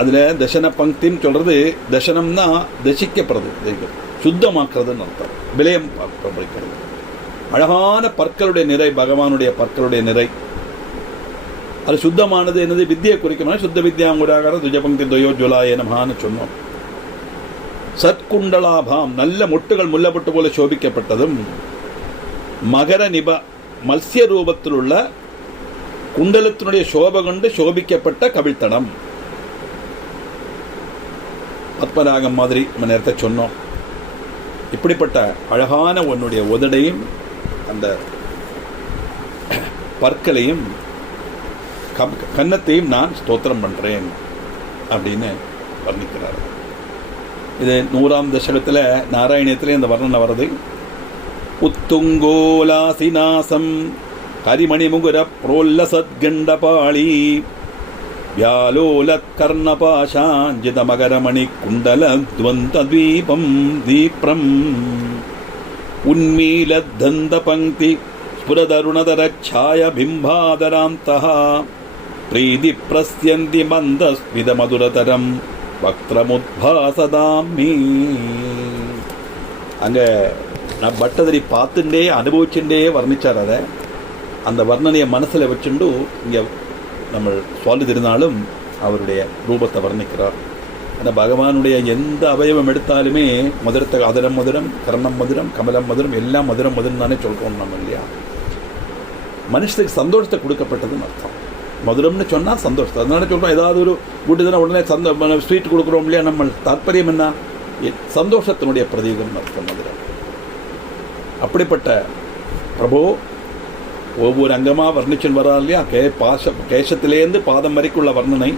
அதுல தசன பங்கிம் சொல்றது தசனம்னா தசிக்கப்படுறது, சுத்தமாக்குறதுன்னு அர்த்தம். விலயம் படிக்கிறது. அழகான பற்களுடைய நிறை, பகவானுடைய பற்களுடைய நிறை. அது சுத்தமானது என்னது வித்தியை குறிக்கணும். சுத்த வித்யாங்குடாகார துஜபங்கி துயோஜ்வலாய நமஹான்னு சொன்னோம். சத்குண்டலாபாம், நல்ல மொட்டுகள் முல்லப்பட்டு போல சோபிக்கப்பட்டதும், மகர நிப மத்ஸ்ய ரூபத்தில் உள்ள குண்டலத்தினுடைய சோபை கொண்டு சோபிக்கப்பட்ட கவிழ்த்தடம். பத்மராகம் மாதிரி நம்ம நேரத்தை சொன்னோம். இப்படிப்பட்ட அழகான உன்னுடைய உதடையும் அந்த பற்களையும் கன்னத்தையும் நான் ஸ்தோத்திரம் பண்றேன் அப்படின்னு வர்ணிக்கிறார். இது 100ஆம் தசகத்துல நாராயணியத்திலே இந்த வர்ணனை வருது. உத்துங்கோலாசிநாசம் கரிமணி முகுர புரோல்ல சத்கண்டபாளி வியாலோல கர்ணபாஷாஞ்சித மகரமணி குண்டல துவந்த தீபம் தீப்ரம் உன்மீல தந்த பங்கி ஸ்புரதருணதர ಛಾಯ பிம்பாதராந்தஹ பிரீதி பிரஸ்யந்தி மந்தஸ்மித மதுரதரம் வக்ரமுத்பாசதாமி. அங்க நான் பட்டதரி பார்த்துட்டே அனுபவிச்சுட்டே வர்ணிச்சார். அதை அந்த வர்ணனையை மனசுல வச்சுண்டு இங்க நம்ம சொல்லிருந்தாலும் அவருடைய ரூபத்தை வர்ணிக்கிறார். அந்த பகவானுடைய எந்த அவயவம் எடுத்தாலுமே மதுரத்தை அதரம் மதுரம், கர்ணம் மதுரம், கமலம் மதுரம், எல்லாம் மதுரம் மதுரம் தானே சொல்றோம் நம்ம இல்லையா. மனுஷத்துக்கு சந்தோஷத்தை கொடுக்கப்பட்டதுன்னு அர்த்தம். மதுரம்னு சொன்னா சந்தோஷத்தை, அதனால சொல்றோம். ஏதாவது ஒரு வீட்டுதானே உடனே ஸ்வீட் கொடுக்குறோம் இல்லையா. நம்ம தாற்பயம் என்ன? சந்தோஷத்தினுடைய பிரதீகம் அர்த்தம் மதுரம். அப்படிப்பட்ட பிரபு ஒவ்வொரு அங்கமா வர்ணிச்சுன்னு வரா இல்லையா. கேசத்திலேருந்து பாதம் வரைக்குள்ள வர்ணனை.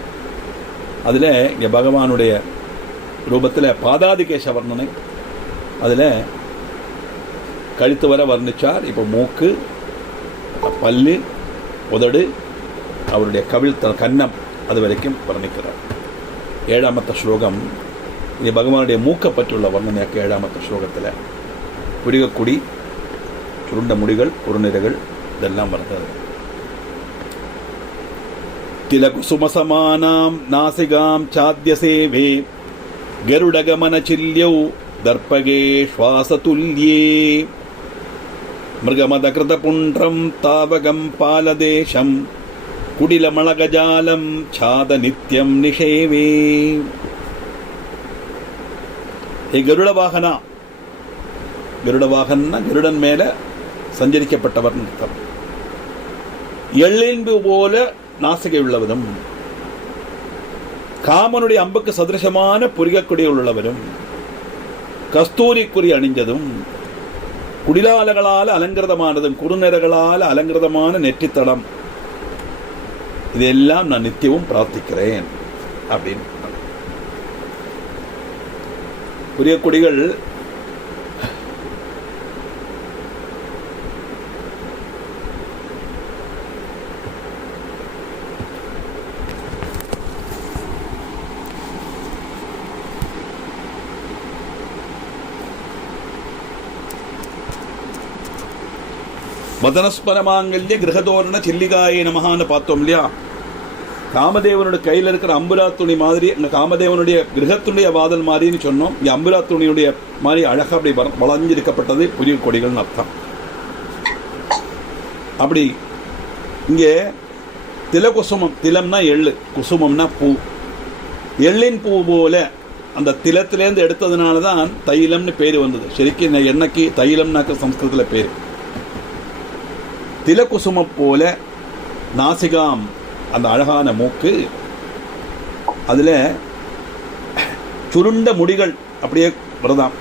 அதுல இங்க பகவானுடைய ரூபத்துல பாதாதிகேச வர்ணனை. அதுல கழுத்து வர வர்ணிச்சார். இப்போ மூக்கு, பல்லு, உதடு, அவருடைய கன்னம் அது வரைக்கும் வர்ணிக்கிறார். 7ஆமத்த ஸ்லோகம் இது பகவானுடைய மூக்கை பற்றியுள்ள வர்ணனையாக்க. 7ஆமத்த ஸ்லோகத்துல புரிகக்குடி, சுருண்ட முடிகள், குறுநிறைகள் இதெல்லாம் வருகிறது. திலகுசுமசமானாம் நாசிகாம் சாத்ய சேவே கருடகமன சில்யௌ தர்ப்பகே ஸ்வாசதுல்யே மிருகமதகிருத புன்றம் தாவகம் பாலதேசம் குடிலமளகஜாலம் சாத நித்யம் நிஷேவே. கருடவாகனா, கருடவாகன்னா கருடன் மேல சஞ்சரிக்கப்பட்டவர் அர்த்தம். எள்ளின்பு போல நாசிகை உள்ளவரும், காமனுடைய அம்புக்கு சதிருஷமான புரிகக்குடி உள்ளவரும், கஸ்தூரிக்குறி அணிஞ்சதும், குடிலாலகளால் அலங்கிருதமானதும், குறுநிறங்களால் அலங்கிருதமான நெற்றித்தடம், இதெல்லாம் நான் நித்தியமும் பிரார்த்திக்கிறேன் அப்படின்னு. புரியக்குடிகள் மதனஸ்மரமாங்கல்ய கிரகதோரண சில்லிகாயை நமகான்னு பார்த்தோம் இல்லையா. காமதேவனுடைய கையில் இருக்கிற அம்புரா துணி மாதிரி, அங்கே காமதேவனுடைய கிரகத்துடைய வாதல் மாதிரின்னு சொன்னோம். இங்கே அம்புரா துணியுடைய மாதிரி அழகாக அப்படி வளைஞ்சிருக்கப்பட்டது புரிய கொடிகள்னு அர்த்தம். அப்படி இங்கே திலகுசுமம், திலம்னா எள்ளு, குசுமம்னா பூ, எள்ளின் பூ போல அந்த திலத்திலேருந்து எடுத்ததுனால தான் தைலம்னு பேர் வந்தது. சரிக்கு இந்த எண்ணெய்க்கு தைலம்னாக்க சம்ஸ்கிருதத்தில் பேர். திலகுசுமம் போல நாசிகாம், அந்த அழகான மூக்கு, அதில் சுருண்ட முடிகள் அப்படியே வருதாம்.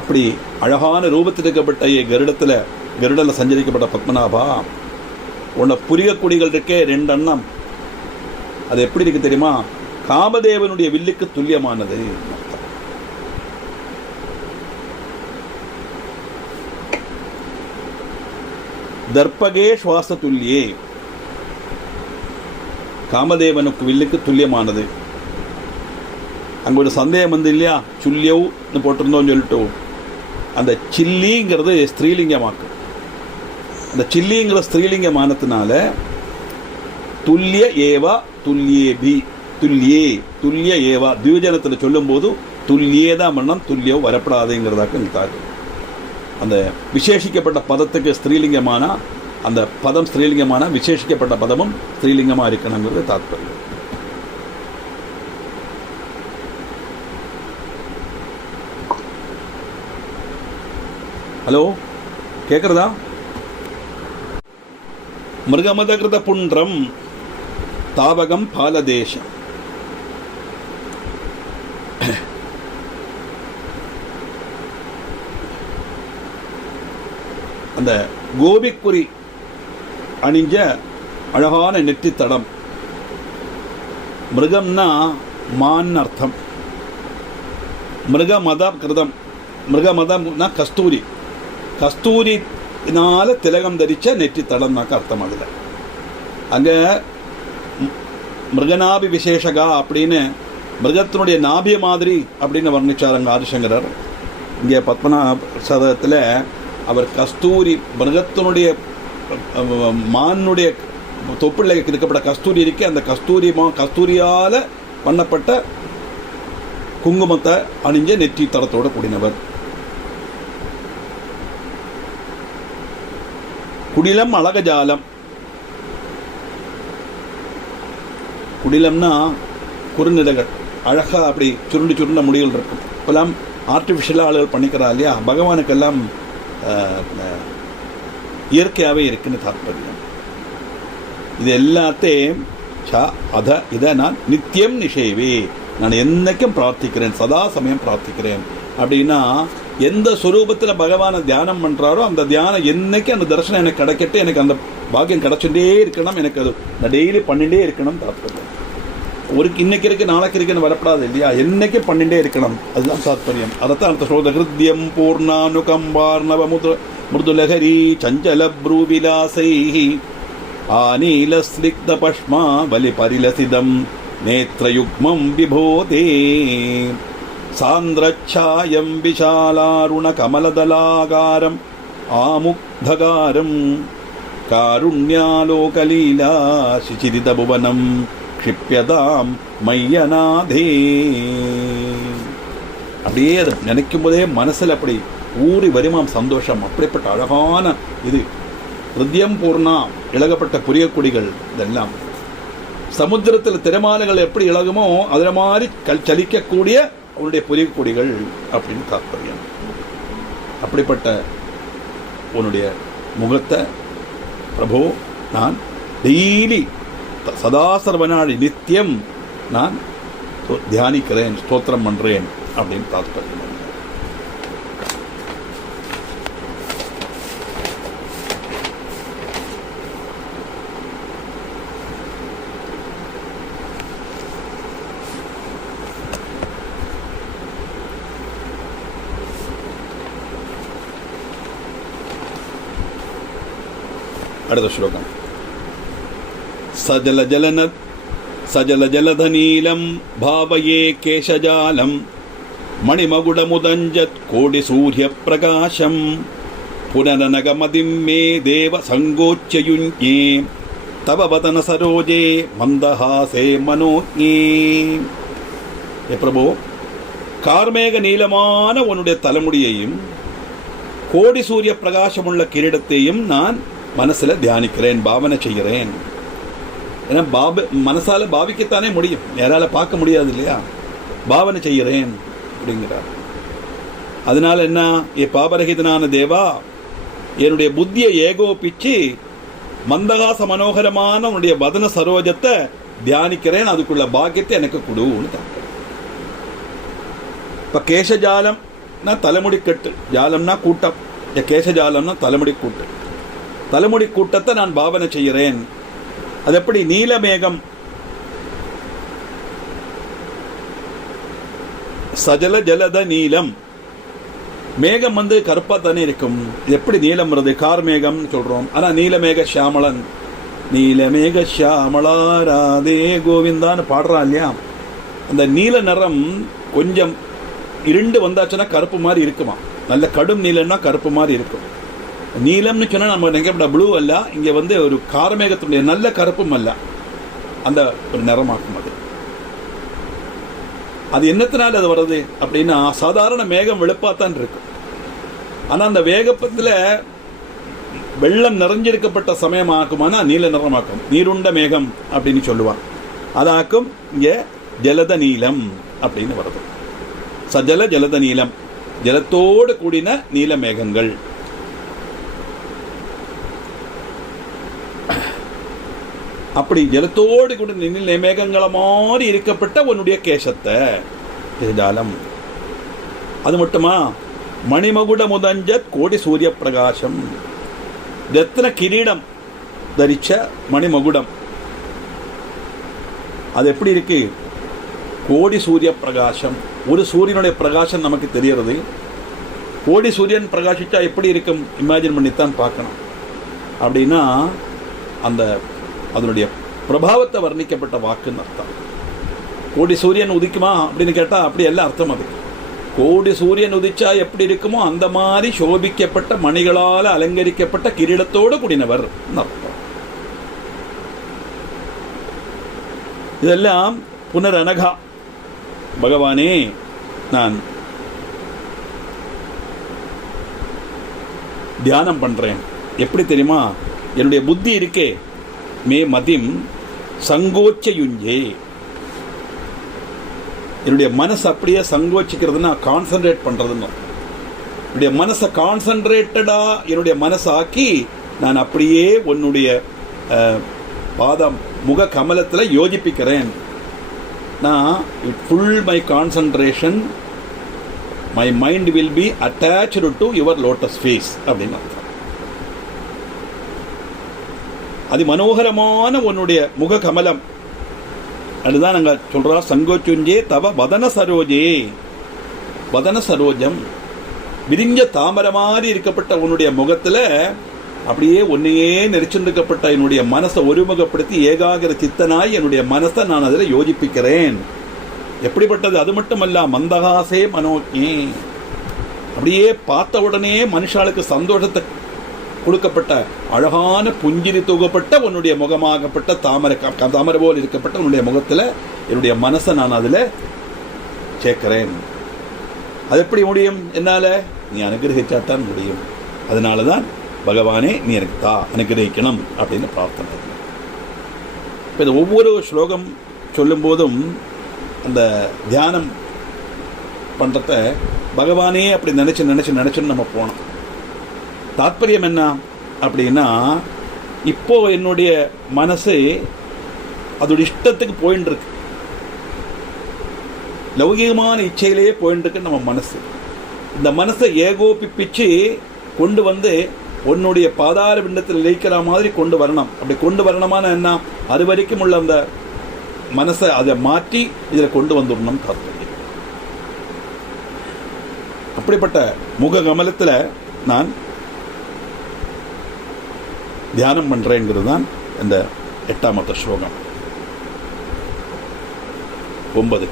அப்படி அழகான ரூபத்தில் இருக்கப்பட்ட கருடத்தில், கருடத்தில் சஞ்சரிக்கப்பட்ட பத்மநாபா, உன்னை புரியக்குடிகள் இருக்கே 2 அண்ணம், அது எப்படி இருக்கு தெரியுமா? காமதேவனுடைய வில்லுக்கு துல்லியமானது. தர்ப்பகே சுவாச துல்லியே, காமதேவனுக்கு வில்லுக்கு துல்லியமானது. அங்கே ஒரு சந்தேகம் வந்து இல்லையா, சுல்யவுன்னு போட்டிருந்தோம்னு சொல்லிட்டு, அந்த சில்லிங்கிறது ஸ்திரீலிங்கமாக்கு. அந்த சில்லிங்கிற ஸ்திரீலிங்கமானத்தினால துல்லிய ஏவா துல்லியேபி, துல்லியே துல்லிய ஏவா திவிஜனத்தில் சொல்லும்போது துல்லியே தான் பண்ணணும், துல்லியோ வரப்படாதுங்கிறதாக்கு நிறுத்தாது. அந்த விசேஷிக்கப்பட்ட பதத்துக்கு ஸ்திரீலிங்கமான அந்த பதம் ஸ்திரீலிங்கமான விசேஷிக்கப்பட்ட பதமும் ஸ்திரீலிங்கமாக இருக்கணுங்கிறது தாத்பரியம். ஹலோ, கேட்குறதா? மிருகமதகிருத புன்றம் தாவகம் பாலதேசம். அந்த கோபிக்குறி அணிஞ்ச அழகான நெற்றித்தடம். மிருகம்னா மான் அர்த்தம். மிருகமதம் கிருதம், மிருகமதம்னா கஸ்தூரி, கஸ்தூரினால திலகம் தரிச்ச நெற்றித்தடம்னாக்க அர்த்தம். அதில் அங்கே மிருகநாபி விசேஷகா அப்படின்னு மிருகத்தினுடைய நாபிய மாதிரி அப்படின்னு வர்ணிச்சார் அங்கே ஆதிசங்கரர். இங்கே பத்மநாபத்தில் அவர் கஸ்தூரி, மிருகத்தினுடைய மானுடைய தொப்புள்ள இருக்கப்பட்ட கஸ்தூரி இருக்கு, அந்த கஸ்தூரியால் பண்ணப்பட்ட குங்குமத்தை அணிஞ்ச நெற்றி தரத்தோடு கூடினவர். குடிலம் அழகஜாலம், குடிலம்னா குறுநிலைகள், அழகாக அப்படி சுருண்டு சுருண்ட முடிகள் இருக்கும். இப்போல்லாம் ஆர்டிஃபிஷியலாக ஆளுகள் பண்ணிக்கிறா இல்லையா, பகவானுக்கெல்லாம் இயற்கையாகவே இருக்குன்னு தாற்பயம். இது எல்லாத்தையும் இதை நான் நித்தியம் நிஷேவே, நான் என்னைக்கும் பிரார்த்திக்கிறேன், சதா சமயம் பிரார்த்திக்கிறேன். அப்படின்னா எந்த ஸ்வரூபத்தில் பகவானை தியானம் பண்ணுறாரோ அந்த தியானம் என்னைக்கு அந்த தரிசனம் எனக்கு கிடைக்கட்டு, எனக்கு அந்த பாக்கியம் கிடைச்சுட்டே இருக்கணும், எனக்கு அது நான் டெய்லி பண்ணிகிட்டே இருக்கணும் தாற்பயம். ஒரு இன்னைக்கு இருக்கு நாளைக்கு இருக்குன்னு வரப்படாது இல்லையா, என்னைக்கு பண்ணிட்டே இருக்கணும், அதுதான் தாத்பரியம். அதைத்தான் அடுத்த ஸ்லோக ஹிருத்யம் பூர்ணானுகம்பார்ணவ மிருதுலஹரி சஞ்சல ப்ரூவிலாசை ஆனீல ஸ்லிக்த பஷ்மா வலி பரிலசிதம் நேத்ரயுக்மம் விபோதே சாந்திரச்சாயம் விஷாலாருண கமலதலாகாரம் ஆமுக்தகாரம் காருண்யாலோகலீலா சிசிரித புவனம் க்ஷிப்யதாம் மையநாதே. அப்படியே அதை நினைக்கும் போதே மனசில் அப்படி ஊறி வருமாம் சந்தோஷம். அப்படிப்பட்ட அழகான இது ஹிருத்யம் பூர்ணா இழகப்பட்ட புரியக்கூடிகள். இதெல்லாம் சமுத்திரத்தில் திரைமாலைகள் எப்படி இழகுமோ அதில் மாதிரி சலிக்கக்கூடிய அவனுடைய புரியக்கூடிகள் அப்படின்னு தாற்பயம். அப்படிப்பட்ட உன்னுடைய முகத்தை பிரபு நான் டெய்லி சதா சர்வநாடி நித்தியம் நான் தியானிக்கிறேன், ஸ்தோத்திரம் பண்றேன் அப்படின்னு தாற்பயம். அடுத்த ஸ்லோகம். சஜல ஜலதநீலம் பாவயே கேசஜாலம் மணிமகுடமுதஞ்சத் கோடி சூரிய பிரகாசம் புனரநகமதிம் மே தேவ சங்கோச்சயுஞ்ஞே தவ வதன சரோஜே மந்தஹாசே மனோஞே. பிரபு, கார்மேக நீளமான உன்னுடைய தலைமுடியையும் கோடி சூரிய பிரகாசமுள்ள கிரீடத்தையும் நான் மனசுல தியானிக்கிறேன், பாவனை செய்கிறேன். ஏன்னா மனசால பாவிக்கத்தானே முடியும், யாரால பார்க்க முடியாது இல்லையா? பாவனை செய்கிறேன் அப்படிங்கிறார். அதனால என்ன, பாபரகிதனான தேவா, என்னுடைய புத்தியை ஏகோபிச்சு மந்தகாச மனோகரமான உன்னுடைய வதன சரோஜத்தை தியானிக்கிறேன், அதுக்குள்ள பாக்கியத்தை எனக்கு கொடுன்னு. இப்ப கேசஜாலம்னா தலைமுடி கட்டு, ஜாலம்னா கூட்டம், கேசஜாலம்னா தலைமுடி கூட்டு. தலைமுடி கூட்டத்தை நான் பாவனை செய்கிறேன். அது எப்படி? நீலமேகம், சஜல ஜலத நீலம். மேகம் கருப்பா தானே இருக்கும், எப்படி நீலம் வருது? கார்மேகம் சொல்றோம், ஆனா நீலமேக ஷியாமளன், நீலமேக ஷியாமளா ராதே கோவிந்தான்னு பாடுறான் இல்லையா? அந்த நீல நிறம் கொஞ்சம் இருண்டு வந்தாச்சுன்னா கருப்பு மாதிரி இருக்குமா, நல்ல கடும் நீலம்னா கருப்பு மாதிரி இருக்கும். நீலம்னு சொன்னா நம்ம நினைக்கப்பட்ட ப்ளூ அல்ல, இங்க ஒரு காரமேகத்தினுடைய நல்ல கருப்பும் அல்ல, அந்த ஒரு நிறமாக்கும். அது என்னத்தினால அது வருது அப்படின்னா, சாதாரண மேகம் வெளுப்பாத்தான் இருக்கும், ஆனா அந்த வேகப்பத்துல வெள்ளம் நிறைஞ்சிருக்கப்பட்ட சமயமாக்குமானா நீல நிறமாக்கும், நீருண்ட மேகம் அப்படின்னு சொல்லுவான். அதாக்கும் இங்க ஜலத நீலம் அப்படின்னு வருது. சஜல ஜலத நீலம், ஜலத்தோடு கூடின நீல மேகங்கள். அப்படி ஜலத்தோடு கூட நீல மேகங்கள மாதிரி இருக்கப்பட்ட உன்னுடைய கேசத்தை ஜாலம். அது மட்டுமா, மணிமகுட முதஞ்ச கோடி சூரிய பிரகாசம், ரத்ன கிரீடம் தரிச்ச மணிமகுடம். அது எப்படி இருக்கு? கோடி சூரிய பிரகாசம். ஒரு சூரியனுடைய பிரகாசம் நமக்கு தெரியறது, கோடி சூரியன் பிரகாசிச்சா எப்படி இருக்கும் இமேஜின் பண்ணித்தான் பார்க்கணும். அப்படின்னா அந்த அதனுடைய பிரபாவத்தை வர்ணிக்கப்பட்ட வாக்குன்னு அர்த்தம். கோடி சூரியன் உதிக்குமா அப்படின்னு கேட்டா அப்படி எல்லாம் அர்த்தம். அது கோடி சூரியன் உதிச்சா எப்படி இருக்குமோ அந்த மாதிரி சோபிக்கப்பட்ட மணிகளால் அலங்கரிக்கப்பட்ட கிரீடத்தோடு கூடினவர் அர்த்தம். இதெல்லாம் புனரனகா. பகவானே, நான் தியானம் பண்றேன். எப்படி தெரியுமா? என்னுடைய புத்தி இருக்கே, மே மதிம் சங்கோச்சயுஞ்சே. என்னுடைய மனசு அப்படியே சங்கோச்சிக்கிறதுனா கான்சன்ட்ரேட் பண்றதுன்னு. என்னுடைய மனசை கான்சன்ட்ரேட்டடா என்னுடைய மனசை ஆக்கி நான் அப்படியே உன்னுடைய பாதம் முக கமலத்தில் யோசிப்பிக்கிறேன். நான் full my concentration, my mind will be attached to your lotus face அப்படின்னு அர்த்தம். அது மனோகரமான உன்னுடைய முக கமலம். அதுதான் நாங்க சொல்றா, சங்கோச்சுஞ்சே தவ வதன சரோஜே. வதன சரோஜம், விரிஞ்ச தாமரை மாதிரி இருக்கப்பட்ட உன்னுடைய முகத்துல அப்படியே ஒன்னையே நெரிச்சிருக்கப்பட்ட என்னுடைய மனசை ஒருமுகப்படுத்தி ஏகாகிர சித்தனாய் என்னுடைய மனசை நான் அதில் யோசிப்பிக்கிறேன். எப்படிப்பட்டது? அது மட்டுமல்ல, மந்தகாசே மனோஜே. அப்படியே பார்த்த உடனே மனுஷாளுக்கு சந்தோஷத்தை கொடுக்கப்பட்ட அழகான புஞ்சிரி தூக்கப்பட்ட உன்னுடைய முகமாகப்பட்ட தாமரை போல் இருக்கப்பட்ட உன்னுடைய முகத்தில் என்னுடைய மனசை நான் அதில் சேர்க்கிறேன். அது எப்படி முடியும் என்னால? நீ அனுகிரகிச்சாத்தான் முடியும். அதனால தான் பகவானே நீ எனக்கு அனுகிரகிக்கணும் அப்படின்னு பிரார்த்தனை. இப்போ இந்த ஒவ்வொரு ஸ்லோகம் சொல்லும்போதும் அந்த தியானம் பண்ணுறத பகவானே அப்படி நினச்சுன்னு நம்ம போனோம். தாத்பரியம் என்ன அப்படின்னா, இப்போ என்னுடைய மனசு அதோட இஷ்டத்துக்கு போயின்னு இருக்கு, லௌகிகமான இச்சையிலேயே போயின்னு இருக்கு நம்ம மனசு. இந்த மனசை ஏகோபிப்பிச்சு கொண்டு வந்து உன்னுடைய பாதார பிண்டத்தில் லயிக்கிற மாதிரி கொண்டு வரணும். அப்படி கொண்டு வரணுமான என்ன, அது வரைக்கும் உள்ள அந்த மனசை அதை மாற்றி இதில் கொண்டு வந்துடணும் தாத்பரியம். அப்படிப்பட்ட முக கமலத்தில் நான் தியானம் பண்றேங்கிறது தான் இந்த 8வது ஸ்லோகம். 9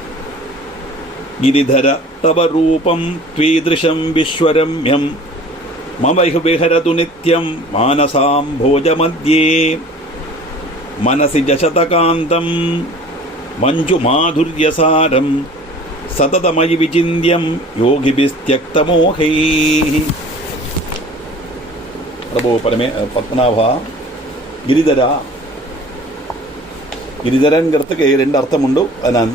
கிரிதர தவ ரூபம் த்வீதృశம் விஸ்வரம்யம் மமைஹ விஹரது நித்யம் மானசாம் போஜ மத்யே மனசி ஜசதகாந்தம் மஞ்சு மாதுர்யசாரம் சததமயி விசிந்தியம் யோகிபிஸ்த்யக்தமோகை. பிரபு பத்மநாபா கிரிதரா. கிரிதரங்கிறதுக்கு 2 அர்த்தம் உண்டு. அது நான்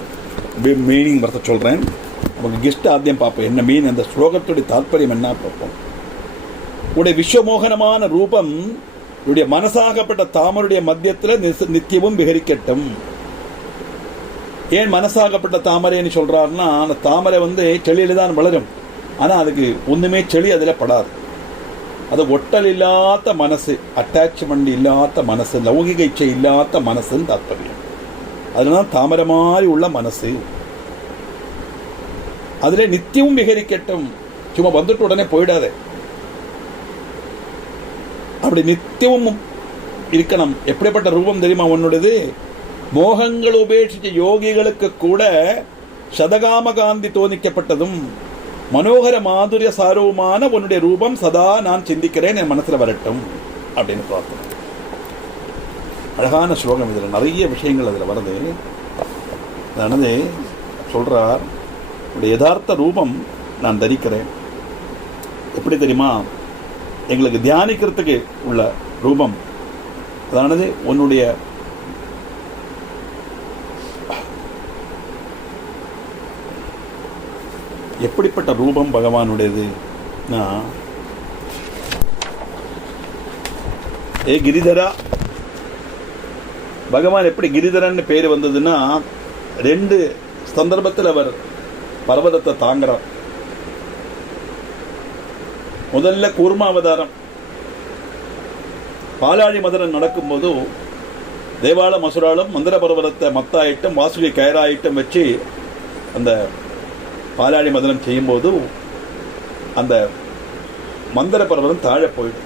மீனிங் வரத்த சொல்கிறேன். நமக்கு கிஷ்ட ஆத்தியம் பார்ப்போம் என்ன மீன், அந்த ஸ்லோகத்துடைய தாற்பயம் என்ன பார்ப்போம். உடைய விஸ்வமோகனமான ரூபம் உடைய மனசாகப்பட்ட தாமருடைய மத்தியத்தில் நித்தியமும் விகரிக்கட்டும். ஏன் மனசாகப்பட்ட தாமரைன்னு சொல்கிறாருன்னா, அந்த தாமரை செளியில் தான் வளரும். ஆனால் அதுக்கு ஒன்றுமே செளி அதில் படாது. அது ஒட்டல் இல்லாத மனசு, அட்டாச்மெண்ட் இல்லாத மனசு, லௌகிக இச்சை இல்லாத மனசுன்னு தாற்பயம். அதனால தாமரை மாதிரி உள்ள மனசு அதில் நித்தியமும் விகரிக்கட்டும். சும்மா வந்துட்டு உடனே போயிடாதே, அப்படி நித்தியமும் இருக்கணும். எப்படிப்பட்ட ரூபம் தெரியுமா உன்னுடையது? மோகங்கள் உபேட்சித்த யோகிகளுக்கு கூட சதகாம காந்தி தோணிக்கப்பட்டதும் மனோகர மாதுரிய சாரவுமான உன்னுடைய ரூபம் சதா நான் சிந்திக்கிறேன், என் மனசுல வரட்டும் அப்படின்னு பிரார்த்தனை. அழகான ஸ்லோகம். இதில் நிறைய விஷயங்கள் அதில் வருது. அதாவது சொல்றார், உடைய யதார்த்த ரூபம் நான் தரிக்கிறேன். எப்படி தெரியுமா? எங்களுக்கு தியானிக்கிறதுக்கு உள்ள ரூபம், அதானது உன்னுடைய எப்படிப்பட்ட ரூபம் பகவானுடையது. ஏ கிரிதரா, பகவான் எப்படி கிரிதரன் பேர் வந்ததுன்னா, 2 சந்தர்ப்பத்தில் அவர் பர்வதத்தை தாங்குறார். முதல்ல கூர்மாவதாரம். பாலாழி மதுரம் நடக்கும்போது தேவால மசுராலும் மந்திர பர்வதத்தை மத்தாயிட்டும் வாசுகி கயராயிட்டும் வச்சு அந்த பாலாழி மதனம் செய்யும்போது அந்த மந்திர பர்வதம் தாழ போயிடும்.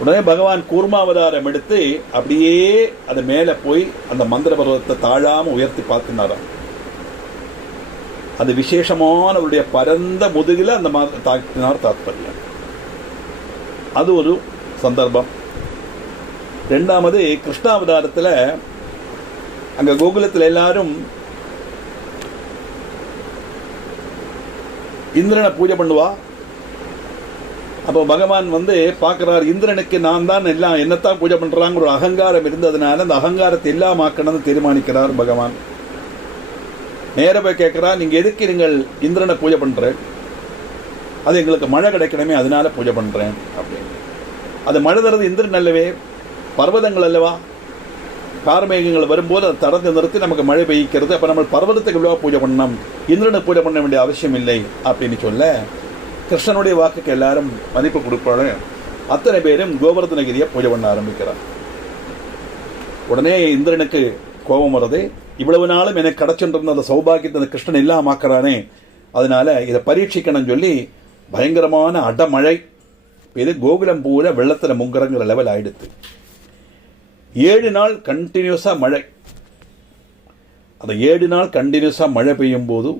உடனே பகவான் கூர்மாவதாரம் எடுத்து அப்படியே அது மேலே போய் அந்த மந்திர பர்வதத்தை தாழாம உயர்த்தி பார்த்தினாராம். அது விசேஷமானவருடைய பரந்த முதுகில அந்த தாக்கினார் தாத்பரியம். அது ஒரு சந்தர்ப்பம். 2வது கிருஷ்ணாவதாரத்தில் அங்க கோகுலத்தில் எல்லாரும் இந்திரனை பூஜை பண்ணுவா. அப்போ பகவான் பார்க்கிறார், இந்திரனுக்கு நான் தான் எல்லாம் என்னத்தான் பூஜை பண்றாங்க ஒரு அகங்காரம் இருந்ததுனால அந்த அகங்காரத்தை எல்லாம் ஆக்கணும்னு தீர்மானிக்கிறார் பகவான். நேர போய் கேட்கிறார், நீங்க எதுக்கு நீங்கள் இந்திரனை பூஜை பண்றேன்? அது எங்களுக்கு மழை கிடைக்கணுமே, அதனால பூஜை பண்றேன் அப்படின்னு. அது மழை தரது இந்திரன் அல்லவே, பர்வதங்கள் அல்லவா? கார்மேகங்கள் வரும்போது அதை தடந்து நிறுத்தி நமக்கு மழை பெய்கிறது. அப்போ நம்ம பர்வதத்துக்கு எவ்வளவா பூஜை பண்ணணும், இந்திரனை பூஜை பண்ண வேண்டிய அவசியம் இல்லை அப்படின்னு சொல்ல, கிருஷ்ணனுடைய வாக்குக்கு எல்லாரும் மதிப்பு கொடுப்பாங்க. அத்தனை பேரும் கோவர்தனகிரியை பூஜை பண்ண ஆரம்பிக்கிறார். உடனே இந்திரனுக்கு கோபம் வருது. இவ்வளவு நாளும் எனக்கு கிடைச்சிருந்த அந்த சௌபாகியத்தை அந்த கிருஷ்ணன் எல்லாம் ஆக்குறானே, அதனால இதை பரீட்சிக்கணும்னு சொல்லி பயங்கரமான அடமழை பெய்து கோகுலம் பூரா வெள்ளத்துல முங்குறங்கிற லெவல் ஆயிடுத்து. 7 நாள் கண்டினியூஸா மழை. அந்த 7 நாள் கண்டினியூஸா மழை பெய்யும் போது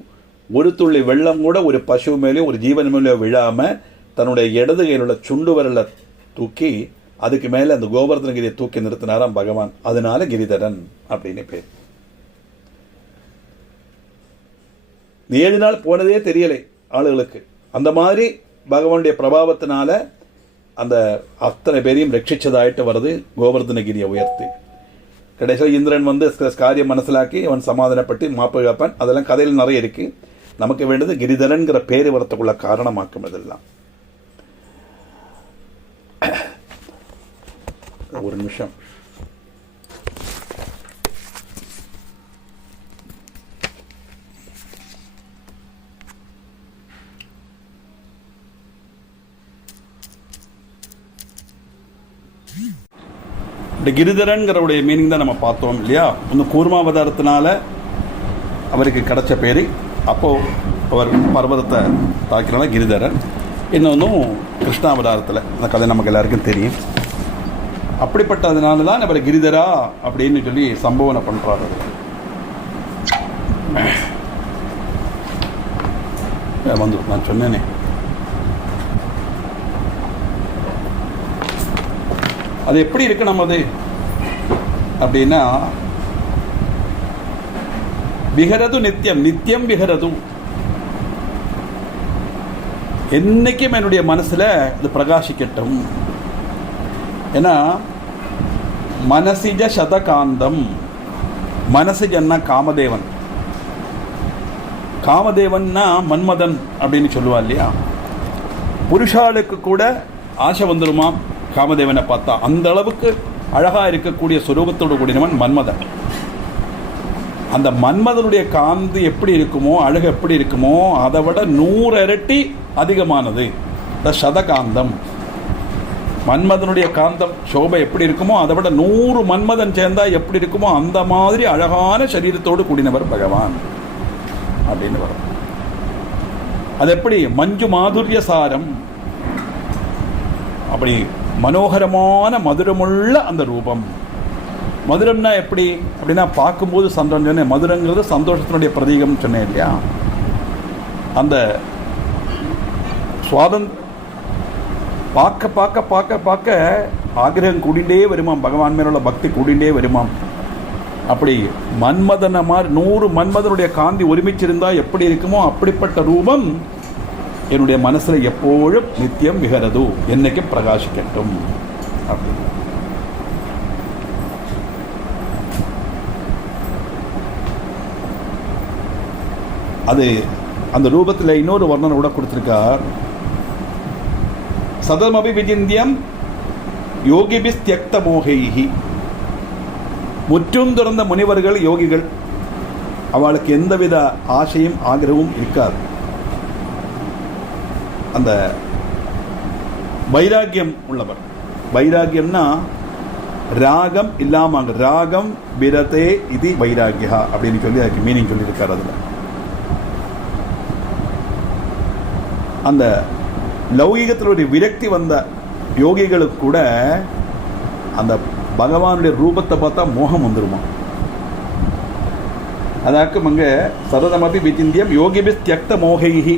ஒரு துள்ளி வெள்ளம் கூட ஒரு பசு மேலேயும் ஒரு ஜீவன் மேலேயும் விழாம தன்னுடைய இடது கையில் உள்ள சுண்டு விரலை தூக்கி அதுக்கு மேல அந்த கோவர்தனகிரியை தூக்கி நிறுத்தினாராம் பகவான். அதனால கிரிதரன் அப்படின்னு பேர். 7 நாள் போனதே தெரியலை ஆளுகளுக்கு. அந்த மாதிரி பகவானுடைய பிரபாவத்தினால அந்த அத்தனை பேரையும் ரட்சிச்சதாயிட்டு வருது கோவர்தனகிரியை உயர்த்தி. கடைசியில் இந்திரன் வந்து காரியம் மனசிலாக்கி அவன் சமாதானப்பட்டு மாப்பு காப்பான். அதெல்லாம் கதையில் நிறைய இருக்கு. நமக்கு வேண்டியது கிரிதரன்கிற பேரு வரத்துக்குள்ள காரணமாக்கும். இதெல்லாம் ஒரு நிமிஷம். இந்த கிரிதரன்கிறவுடைய மீனிங் தான் நம்ம பார்த்தோம் இல்லையா. ஒன்று கூர்மாவதாரத்தினால அவருக்கு கிடைச்ச பேரு, அப்போ அவர் பர்வதத்தை தாக்கினால கிரிதரன். இன்னொன்றும் கிருஷ்ணாவதாரத்தில் அந்த கதை நமக்கு எல்லாருக்கும் தெரியும். அப்படிப்பட்டதுனால தான் அவர் கிரிதரா அப்படின்னு சொல்லி சம்பவனை பண்றாரு. வந்து நான் சொன்னேனே, அது எப்படி இருக்கு நமது அப்படின்னா, விஹரது நித்தியம், நித்தியம் விஹரது. என்னைக்கும் என்னுடைய மனசுல அது பிரகாசிக்கட்டும். ஏன்னா மனசிஜ சதகாந்தம், மனசிஜன்னா காமதேவன், காமதேவன்னா மன்மதன் அப்படின்னு சொல்லுவா இல்லையா. புருஷாளுக்கு கூட ஆசை வந்துருமா காமதேவனை பார்த்தா. அந்த அளவுக்கு அழகா இருக்கக்கூடிய சுரூபத்தோடு கூடினவன் மன்மதன். அந்த மன்மதனுடைய காந்தி எப்படி இருக்குமோ, அழகு எப்படி இருக்குமோ, அதை விட 100 இரட்டி அதிகமானது சதகாந்தம். மன்மதனுடைய காந்தம் சோபை எப்படி இருக்குமோ அதை விட 100 மன்மதன் சேர்ந்தா எப்படி இருக்குமோ அந்த மாதிரி அழகான சரீரத்தோடு கூடினவர் பகவான் அப்படின்னு வரும். அது எப்படி மஞ்சு மாதுரிய சாரம், அப்படி மனோகரமான மதுரமுள்ள அந்த ரூபம். மதுரம்னா எப்படி அப்படின்னா பார்க்கும்போது சந்தோஷம். மதுரங்கிறது சந்தோஷத்தினுடைய பிரதீகம் சொன்னேன் இல்லையா. அந்த பார்க்க பார்க்க பார்க்க பார்க்க ஆகிரகம் கூடிண்டே வருமாம், பகவான் மேலுள்ள பக்தி கூடிண்டே வருமாம். அப்படி மன்மதன மாதிரி 100 மன்மதனுடைய காந்தி ஒருமிச்சிருந்தா எப்படி இருக்குமோ அப்படிப்பட்ட ரூபம் என்னுடைய மனசுல எப்போழும் நித்தியம் விஹரது, என்னைக்கு பிரகாசிக்கட்டும் அப்படின்னு. அது அந்த ரூபத்தில் இன்னொரு வர்ணனை கூட கொடுத்திருக்கார். சதமபி விஜிந்தியம் யோகிபிஸ் தியக்த மோகைஹி. முற்றும் துறந்த முனிவர்கள், யோகிகள், அவளுக்கு எந்தவித ஆசையும் ஆகிரகமும் இருக்காது. அந்த வைராகியம் உள்ளவர். வைராகியம்னா ராகம் இல்லாம, ராகம் விரதே இது வைராகியா அப்படின்னு சொல்லி அதுக்கு மீனிங் சொல்லியிருக்காரு. அதுல அந்த லௌகிகத்தில் ஒரு விரக்தி வந்த யோகிகளுக்கு கூட அந்த பகவானுடைய ரூபத்தை பார்த்தா மோகம் வந்துருமா. அதாக்கு அங்க சரதமபி விசிந்தியம் யோகிபிஸ் தியக்த மோகைஹி.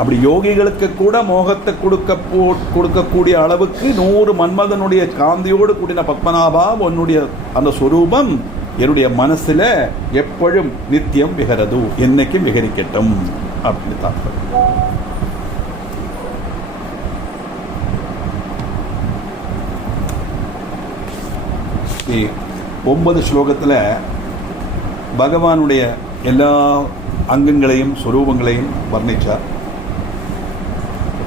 அப்படி யோகிகளுக்கு கூட மோகத்தை கொடுக்கக்கூடிய அளவுக்கு 100 மன்மதனுடைய காந்தியோடு கூடின பத்மநாபா உன்னுடைய அந்த ஸ்வரூபம் என்னுடைய மனசுல எப்பொழுதும் நித்தியம் விஹரது, என்னைக்கும் விஹரிக்கட்டும் அப்படின்னு தாற்பயம். 9 ஸ்லோகத்தில் பகவானுடைய எல்லா அங்கங்களையும் ஸ்வரூபங்களையும் வர்ணிச்சார்.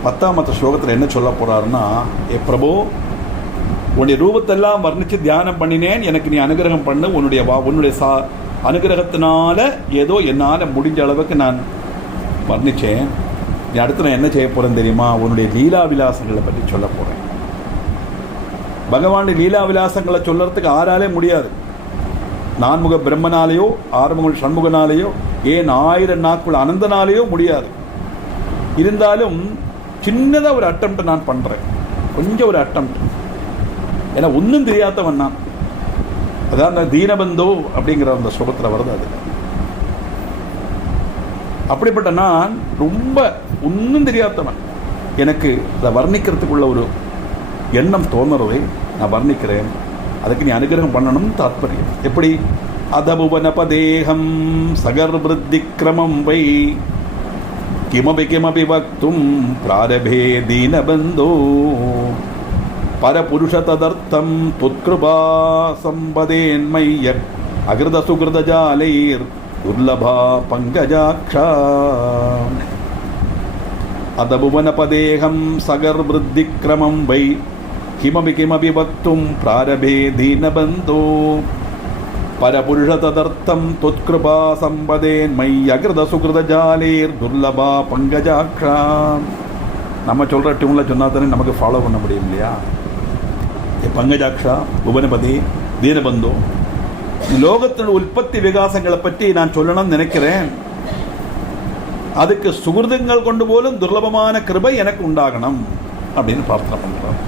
10ஆம் ஸ்லோகத்தில் என்ன சொல்ல போறாருன்னா, ஏ பிரபு, உன்னுடைய ரூபத்தெல்லாம் வர்ணிச்சு தியானம் பண்ணினேன், எனக்கு நீ அனுகிரகம் பண்ணு. உன்னுடைய அனுகிரகத்தினால ஏதோ என்னால் முடிஞ்ச அளவுக்கு நான் வர்ணிச்சேன். நீ அடுத்து நான் என்ன செய்ய போறேன்னு தெரியுமா? உன்னுடைய லீலா விலாசங்களை பற்றி சொல்ல போறேன். பகவானுடைய லீலா விலாசங்களை சொல்றதுக்கு ஆறாலே முடியாது. 4முக பிரம்மனாலேயோ 6முக சண்முகனாலேயோ ஏன் 1000 நாட்கள் அனந்தனாலேயோ முடியாது. இருந்தாலும் சின்னதாக ஒரு அட்டம்ப்ட் நான் பண்றேன், கொஞ்சம் ஒரு அட்டம்ப்ட். ஏன்னா ஒன்றும் தெரியாதவன் நான். அதான் அந்த தீனபந்தோ அப்படிங்கிற அந்த ஸ்லோகத்தில் வருது. அது அப்படிப்பட்ட நான் ரொம்ப ஒன்றும் தெரியாதவன். எனக்கு அதை வர்ணிக்கிறதுக்குள்ள ஒரு எண்ணம் தோணுறதை நான் வர்ணிக்கிறேன். அதுக்கு நீ அனுகிரகம் பண்ணணும் தாத்பரியம். எப்படி? அதபுவனபதேகம் சகர்விருத்தி கிரமம் வை கிமபி கிமபி வக்தும் பிராரபே தீனபந்தோ பரபுருஷ ததர்த்தம் துத்கிருபா சம்பதேன்மைய அகிருத சுகிருத ஜாலைர் துர்லபா பங்கஜாக்ஷா அதபுவனபதேகம் சகர் விருத்திக்ரமம் வை கிமபி கிமபி வக்தும் பிராரபே தீனபந்தோ பரபுருஷ ததர்த்தம் துத்கிருபா சம்பதேன்மைய அகிருத சுகிருத ஜாலைர் துர்லபா பங்கஜாக்ஷா. நம்ம சொல்கிற டியூனில் சொன்னா தானே நமக்கு ஃபாலோ பண்ண முடியும் இல்லையா? பங்கஜாக்ஷா, புவனபதி, தீனபந்தோ, லோகத்தின் உற்பத்தி விகாசங்களை பற்றி நான் சொல்லணும்னு நினைக்கிறேன். அதுக்கு சுகிருதங்கள் கொண்டு போலும் துர்லபமான கிருபை எனக்கு உண்டாகணும் அப்படின்னு பிரார்த்தனை பண்றோம்.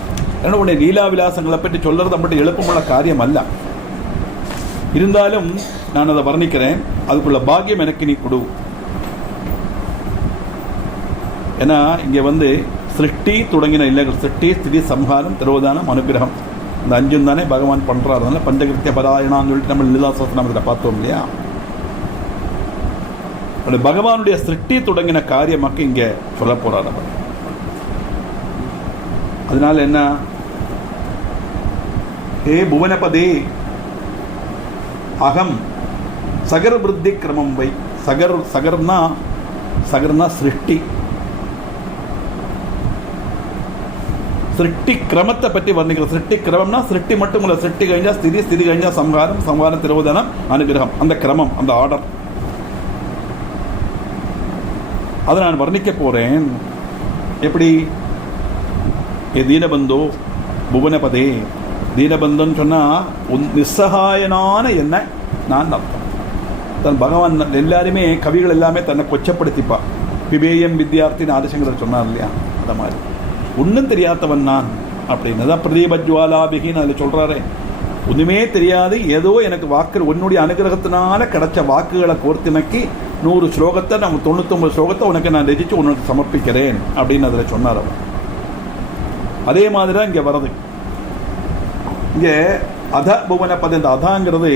ஏன்னா உடைய லீலா விலாசங்களை பற்றி சொல்றது அப்படி எழுப்பமுள்ள காரியம் அல்ல. இருந்தாலும் நான் அதை வர்ணிக்கிறேன். அதுக்குள்ள பாக்கியம் எனக்கு நீ கொடு. ஏன்னா இங்க சிருஷ்டி தொடங்கின இல்லைகள், சிருஷ்டி, ஸ்திதி, சம்ஹாரம், திரோதானம், அனுகிரகம், இந்த 5 தானே பகவான் பண்றாரு. அதனால பஞ்சகிருத்திய பராயணான்னு சொல்லிட்டு நம்ம லீலா சஹஸ்ரநாமத்தில் பார்த்தோம் இல்லையா? பகவானுடைய சிருஷ்டி தொடங்கின காரியமாக்கு இங்க சொல்ல போறார். அதனால என்ன, ஹே புவனபதே அகம் சகர் விருத்தி கிரமம் வை. சகர்னா சிருஷ்டி. சிருஷ்டி கிரமத்தை பற்றி வர்ணிக்கிற. சிருஷ்டி கிரமம்னா சிருஷ்டி மட்டும் இல்ல, சிருஷ்டி கழிஞ்சா ஸ்திதி, ஸ்திதி கழிஞ்சா சம்ஹாரம், சம்ஹாரம் திரோதனம், அனுகிரகம், அந்த கிரமம், அந்த ஆர்டர். அதை நான் வர்ணிக்க போறேன். எப்படி? தீனபந்தோ புவனபதே. தீனபந்தோன்னு சொன்னா நிஸ்ஸகாயனான என்ன நான் அர்த்தம். பகவான் எல்லாருமே, கவிகள் எல்லாமே தன்னை கொச்சப்படுத்திப்பா. பிபேயம் வித்யார்த்தின்னு ஆதிசங்கர் சொன்னார் இல்லையா? அந்த மாதிரி ஒன்றும் தெரியாதவன் நான் அப்படின்னு தான் பிரதீபஜ்வாலாபிகின்னு அதில் சொல்றாரு. ஒன்றுமே தெரியாது, ஏதோ எனக்கு வாக்கு உன்னுடைய அனுகிரகத்தினால கிடைச்ச வாக்குகளை கோர்த்தினக்கி 100 ஸ்லோகத்தை, நம்ம 99 ஸ்லோகத்தை உனக்கு நான் ரசித்து உனக்கு சமர்ப்பிக்கிறேன் அப்படின்னு அதில் சொன்னார் அவர். அதே மாதிரி தான் இங்கே வருது. இங்கே அத புவனபதி, இந்த அதாங்கிறது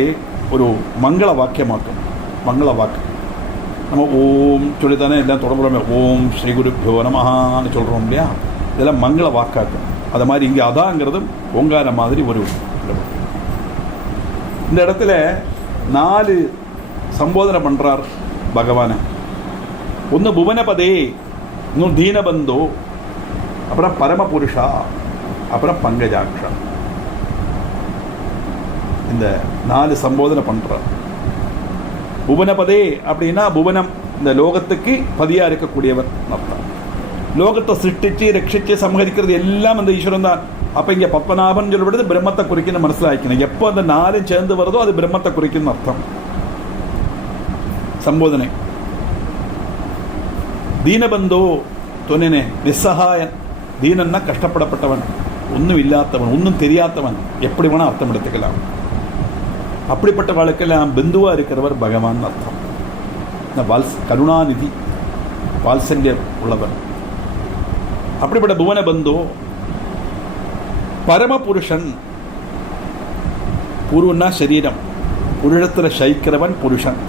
ஒரு மங்கள வாக்கியமாக்கும். மங்கள வாக்கு நம்ம ஓம் சொல்லித்தானே எல்லாம் தொடர்புறமே. ஓம் ஸ்ரீ குருப்யோ நமஹான்னு சொல்கிறோம் இல்லையா? இதெல்லாம் மங்கள வாக்காக்கும். அது மாதிரி இங்கே அதாங்கிறது ஓங்கார மாதிரி ஒரு. இந்த இடத்துல 4 சம்போதனை பண்றார் பகவான. ஒன்று புவனபதே, இன்னும் தீனபந்தோ, அப்புறம் பரமபுருஷா, அப்புறம் பங்கஜாக்ஷா. இந்த 4 சம்போதனை பண்றார். புவனபதே அப்படின்னா புவனம், இந்த லோகத்துக்கு பதியா இருக்கக்கூடியவர் அர்த்தம். லோகத்தை சிருஷ்டிச்சு ரட்சிச்சு சம்ஹரிக்கிறது எல்லாம் அந்த ஈஸ்வரன் தான். அப்ப இங்க பத்மநாபன் சொல்லப்படுது பிரம்மத்தை குறிக்கணும், மனசிலாக்கணும். எப்போ அந்த 4 சேர்ந்து வருதோ அது பிரம்மத்தை குறிக்கணும் அர்த்தம். சம்போதனை. தீனபந்தோ தொன்னே, நிஸ்ஸகாயன். தீனன்னா கஷ்டப்படப்பட்டவன், ஒன்றும் இல்லாதவன், ஒன்றும் தெரியாதவன், எப்படி வேணா அர்த்தம் எடுத்துக்கலாம். அப்படிப்பட்ட வாழ்க்கையில் பிந்துவா இருக்கிறவர் பகவான் அர்த்தம். கருணாநிதி, வாத்சல்யம் உள்ளவர். அப்படிப்பட்ட புவனபந்தோ பரமபுருஷன். புருன்னா சரீரம், புருஷத்தில் சைக்கிறவன் புருஷன்.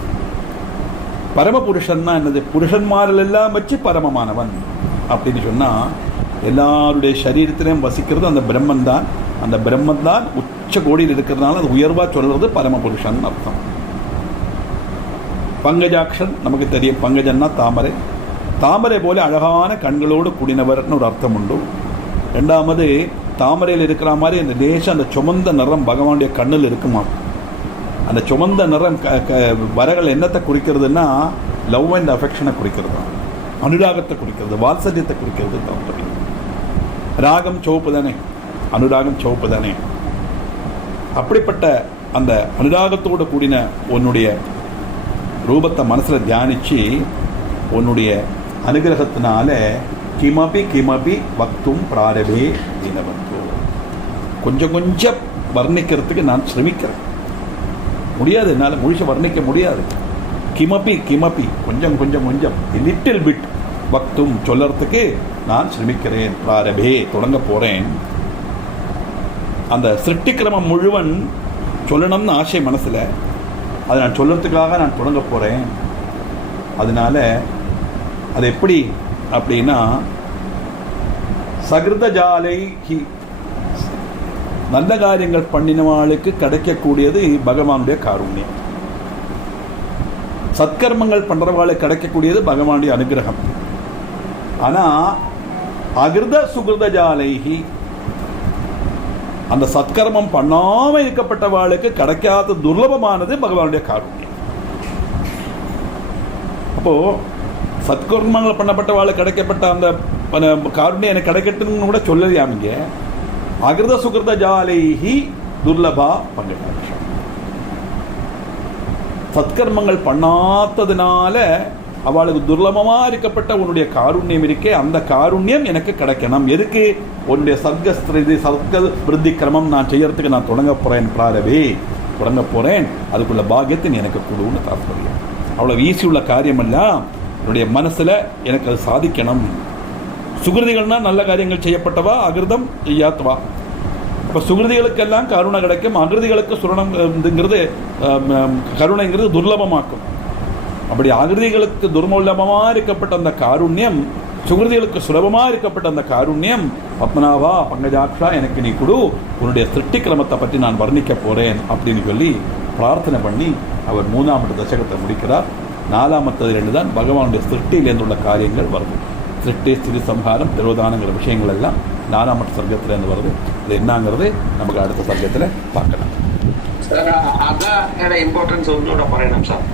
பரமபுருஷன்னா என்னது? புருஷன்மாரில் எல்லாம் வச்சு பரமமானவன் அப்படின்னு சொன்னா, எல்லாருடைய சரீரத்திலையும் வசிக்கிறது அந்த பிரம்மன் தான். அந்த பிரம்மன் தான் உச்ச கோடியில் இருக்கிறதுனால அது உயர்வா சொல்றது பரமபுருஷன் அர்த்தம். பங்கஜாக்ஷன் நமக்கு தெரியும். பங்கஜன்னா தாமரை. தாமரை போல அழகான கண்களோடு கூடினவர்னு ஒரு அர்த்தம் உண்டு. 2வது, தாமரையில் இருக்கிற மாதிரி அந்த தேசம், அந்த சுமந்த நிறம் பகவானுடைய கண்ணில் இருக்குமா. அந்த சுமந்த நிறம் வரகள் என்னத்தை குறிக்கிறதுனா லவ் அண்ட் அஃபெக்ஷனை குறிக்கிறது, அனுராகத்தை குறிக்கிறது, வாத்சல்யத்தை குறிக்கிறது. தாமரை ராகம் சிவப்பு தானே, அனுராகம் சிவப்பு தானே. அப்படிப்பட்ட அந்த அனுராகத்தோடு கூடின உன்னுடைய ரூபத்தை மனசுல தியானிச்சு உன்னுடைய அனுகிரகத்தினால கிமபி கிமபி வக்தும் பிராரபே தீனபந்தோ. கொஞ்சம் கொஞ்சம் வர்ணிக்கிறதுக்கு நான் சிரமிக்கிறேன். முடியாது, என்னால் முழுச வர்ணிக்க முடியாது. கிமபி கிமபி, கொஞ்சம் கொஞ்சம் கொஞ்சம், லிட்டில் பிட் வக்தும் சொல்லறதுக்கு நான் சிரமிக்கிறேன். பிராரபே, தொடங்க போறேன். அந்த சிருஷ்டிக்கிரமம் முழுவன் சொல்லணும்னு ஆசை மனசுல. அதை நான் சொல்றதுக்காக நான் தொடங்க போறேன். அதனால அது எப்படி அப்படின்னா, சகிருதஜாலை நல்ல காரியங்கள் பண்ணினவாளுக்கு கிடைக்கக்கூடியது பகவானுடைய காருண்யம். சத்கர்மங்கள் பண்றவாளுக்கு கிடைக்கக்கூடியது பகவானுடைய அனுகிரகம். ஆனா அகிருத சுகிருதஜாலைகி, அந்த சத்கர்மம் பண்ணாம இருக்கப்பட்டவாளுக்கு கிடைக்காத துர்லபமானது பகவானுடைய காருண்யம். அப்போ சத்கர்மங்கள் பண்ணப்பட்டவாளுக்கு கிடைக்கப்பட்ட அந்த காருண்யம் எனக்கு கிடைக்கட்டுன்னு கூட சொல்லலையாமிங்க. அகிருத சுகிருத ஜாலைஹி துர்லபா பங்கஜாட்சம். சத்கர்மங்கள் பண்ணாததுனால அவளுக்கு துர்லபமா இருக்கப்பட்ட உன்னுடைய காருண்யம் இருக்கே, அந்த காருண்யம் எனக்கு கிடைக்கணும். எதுக்கு? உன்னுடைய சர்க்க விருத்தி கிரமம் நான் செய்யறதுக்கு நான் தொடங்க போறேன். அதுக்குள்ள பாக்கியத்தை எனக்கு கொடுன்னு தாற்பயம். அவ்வளவு ஈஸி உள்ள காரியம் அல்ல. என்னுடைய மனசுல எனக்கு அது சாதிக்கணும். சுகிருதிகள்னா நல்ல காரியங்கள் செய்யப்பட்டவா, அகிருதம் செய்யாத்தவா. இப்போ சுகிருதிகளுக்கெல்லாம் கருணை கிடைக்கும், அகிருதிகளுக்கு சுரணம்ங்கிறது கருணைங்கிறது துர்லபமாக்கும். அப்படி அகிருதிகளுக்கு துர்லபமாக இருக்கப்பட்ட அந்த காருண்யம், சுகிருதிகளுக்கு சுலபமாக இருக்கப்பட்ட அந்த காருண்யம், பத்மநாபா பங்கஜாட்சா எனக்கு நீ கொடு, உன்னுடைய சிருஷ்டி கிரமத்தை பற்றி நான் வர்ணிக்க போறேன் அப்படின்னு சொல்லி பிரார்த்தனை பண்ணி அவர் 3ஆம் தசகத்தை முடிக்கிறார். 4ஆமத்தது 2 தான் பகவானுடைய சிருஷ்டியிலேருந்து உள்ள காரியங்கள் வருது. சிருஷ்டி, ஸ்திதி, சம்ஹாரம், திரோதானங்கிற விஷயங்கள் எல்லாம் 4ஆம் சர்க்கத்திலேருந்து வருது. அது என்னங்கிறது நமக்கு அடுத்த சர்க்கத்தில் பார்க்கலாம். சார், அதான் இம்பார்ட்டன்ஸ் ஒன்னோட பறையணும் சார்.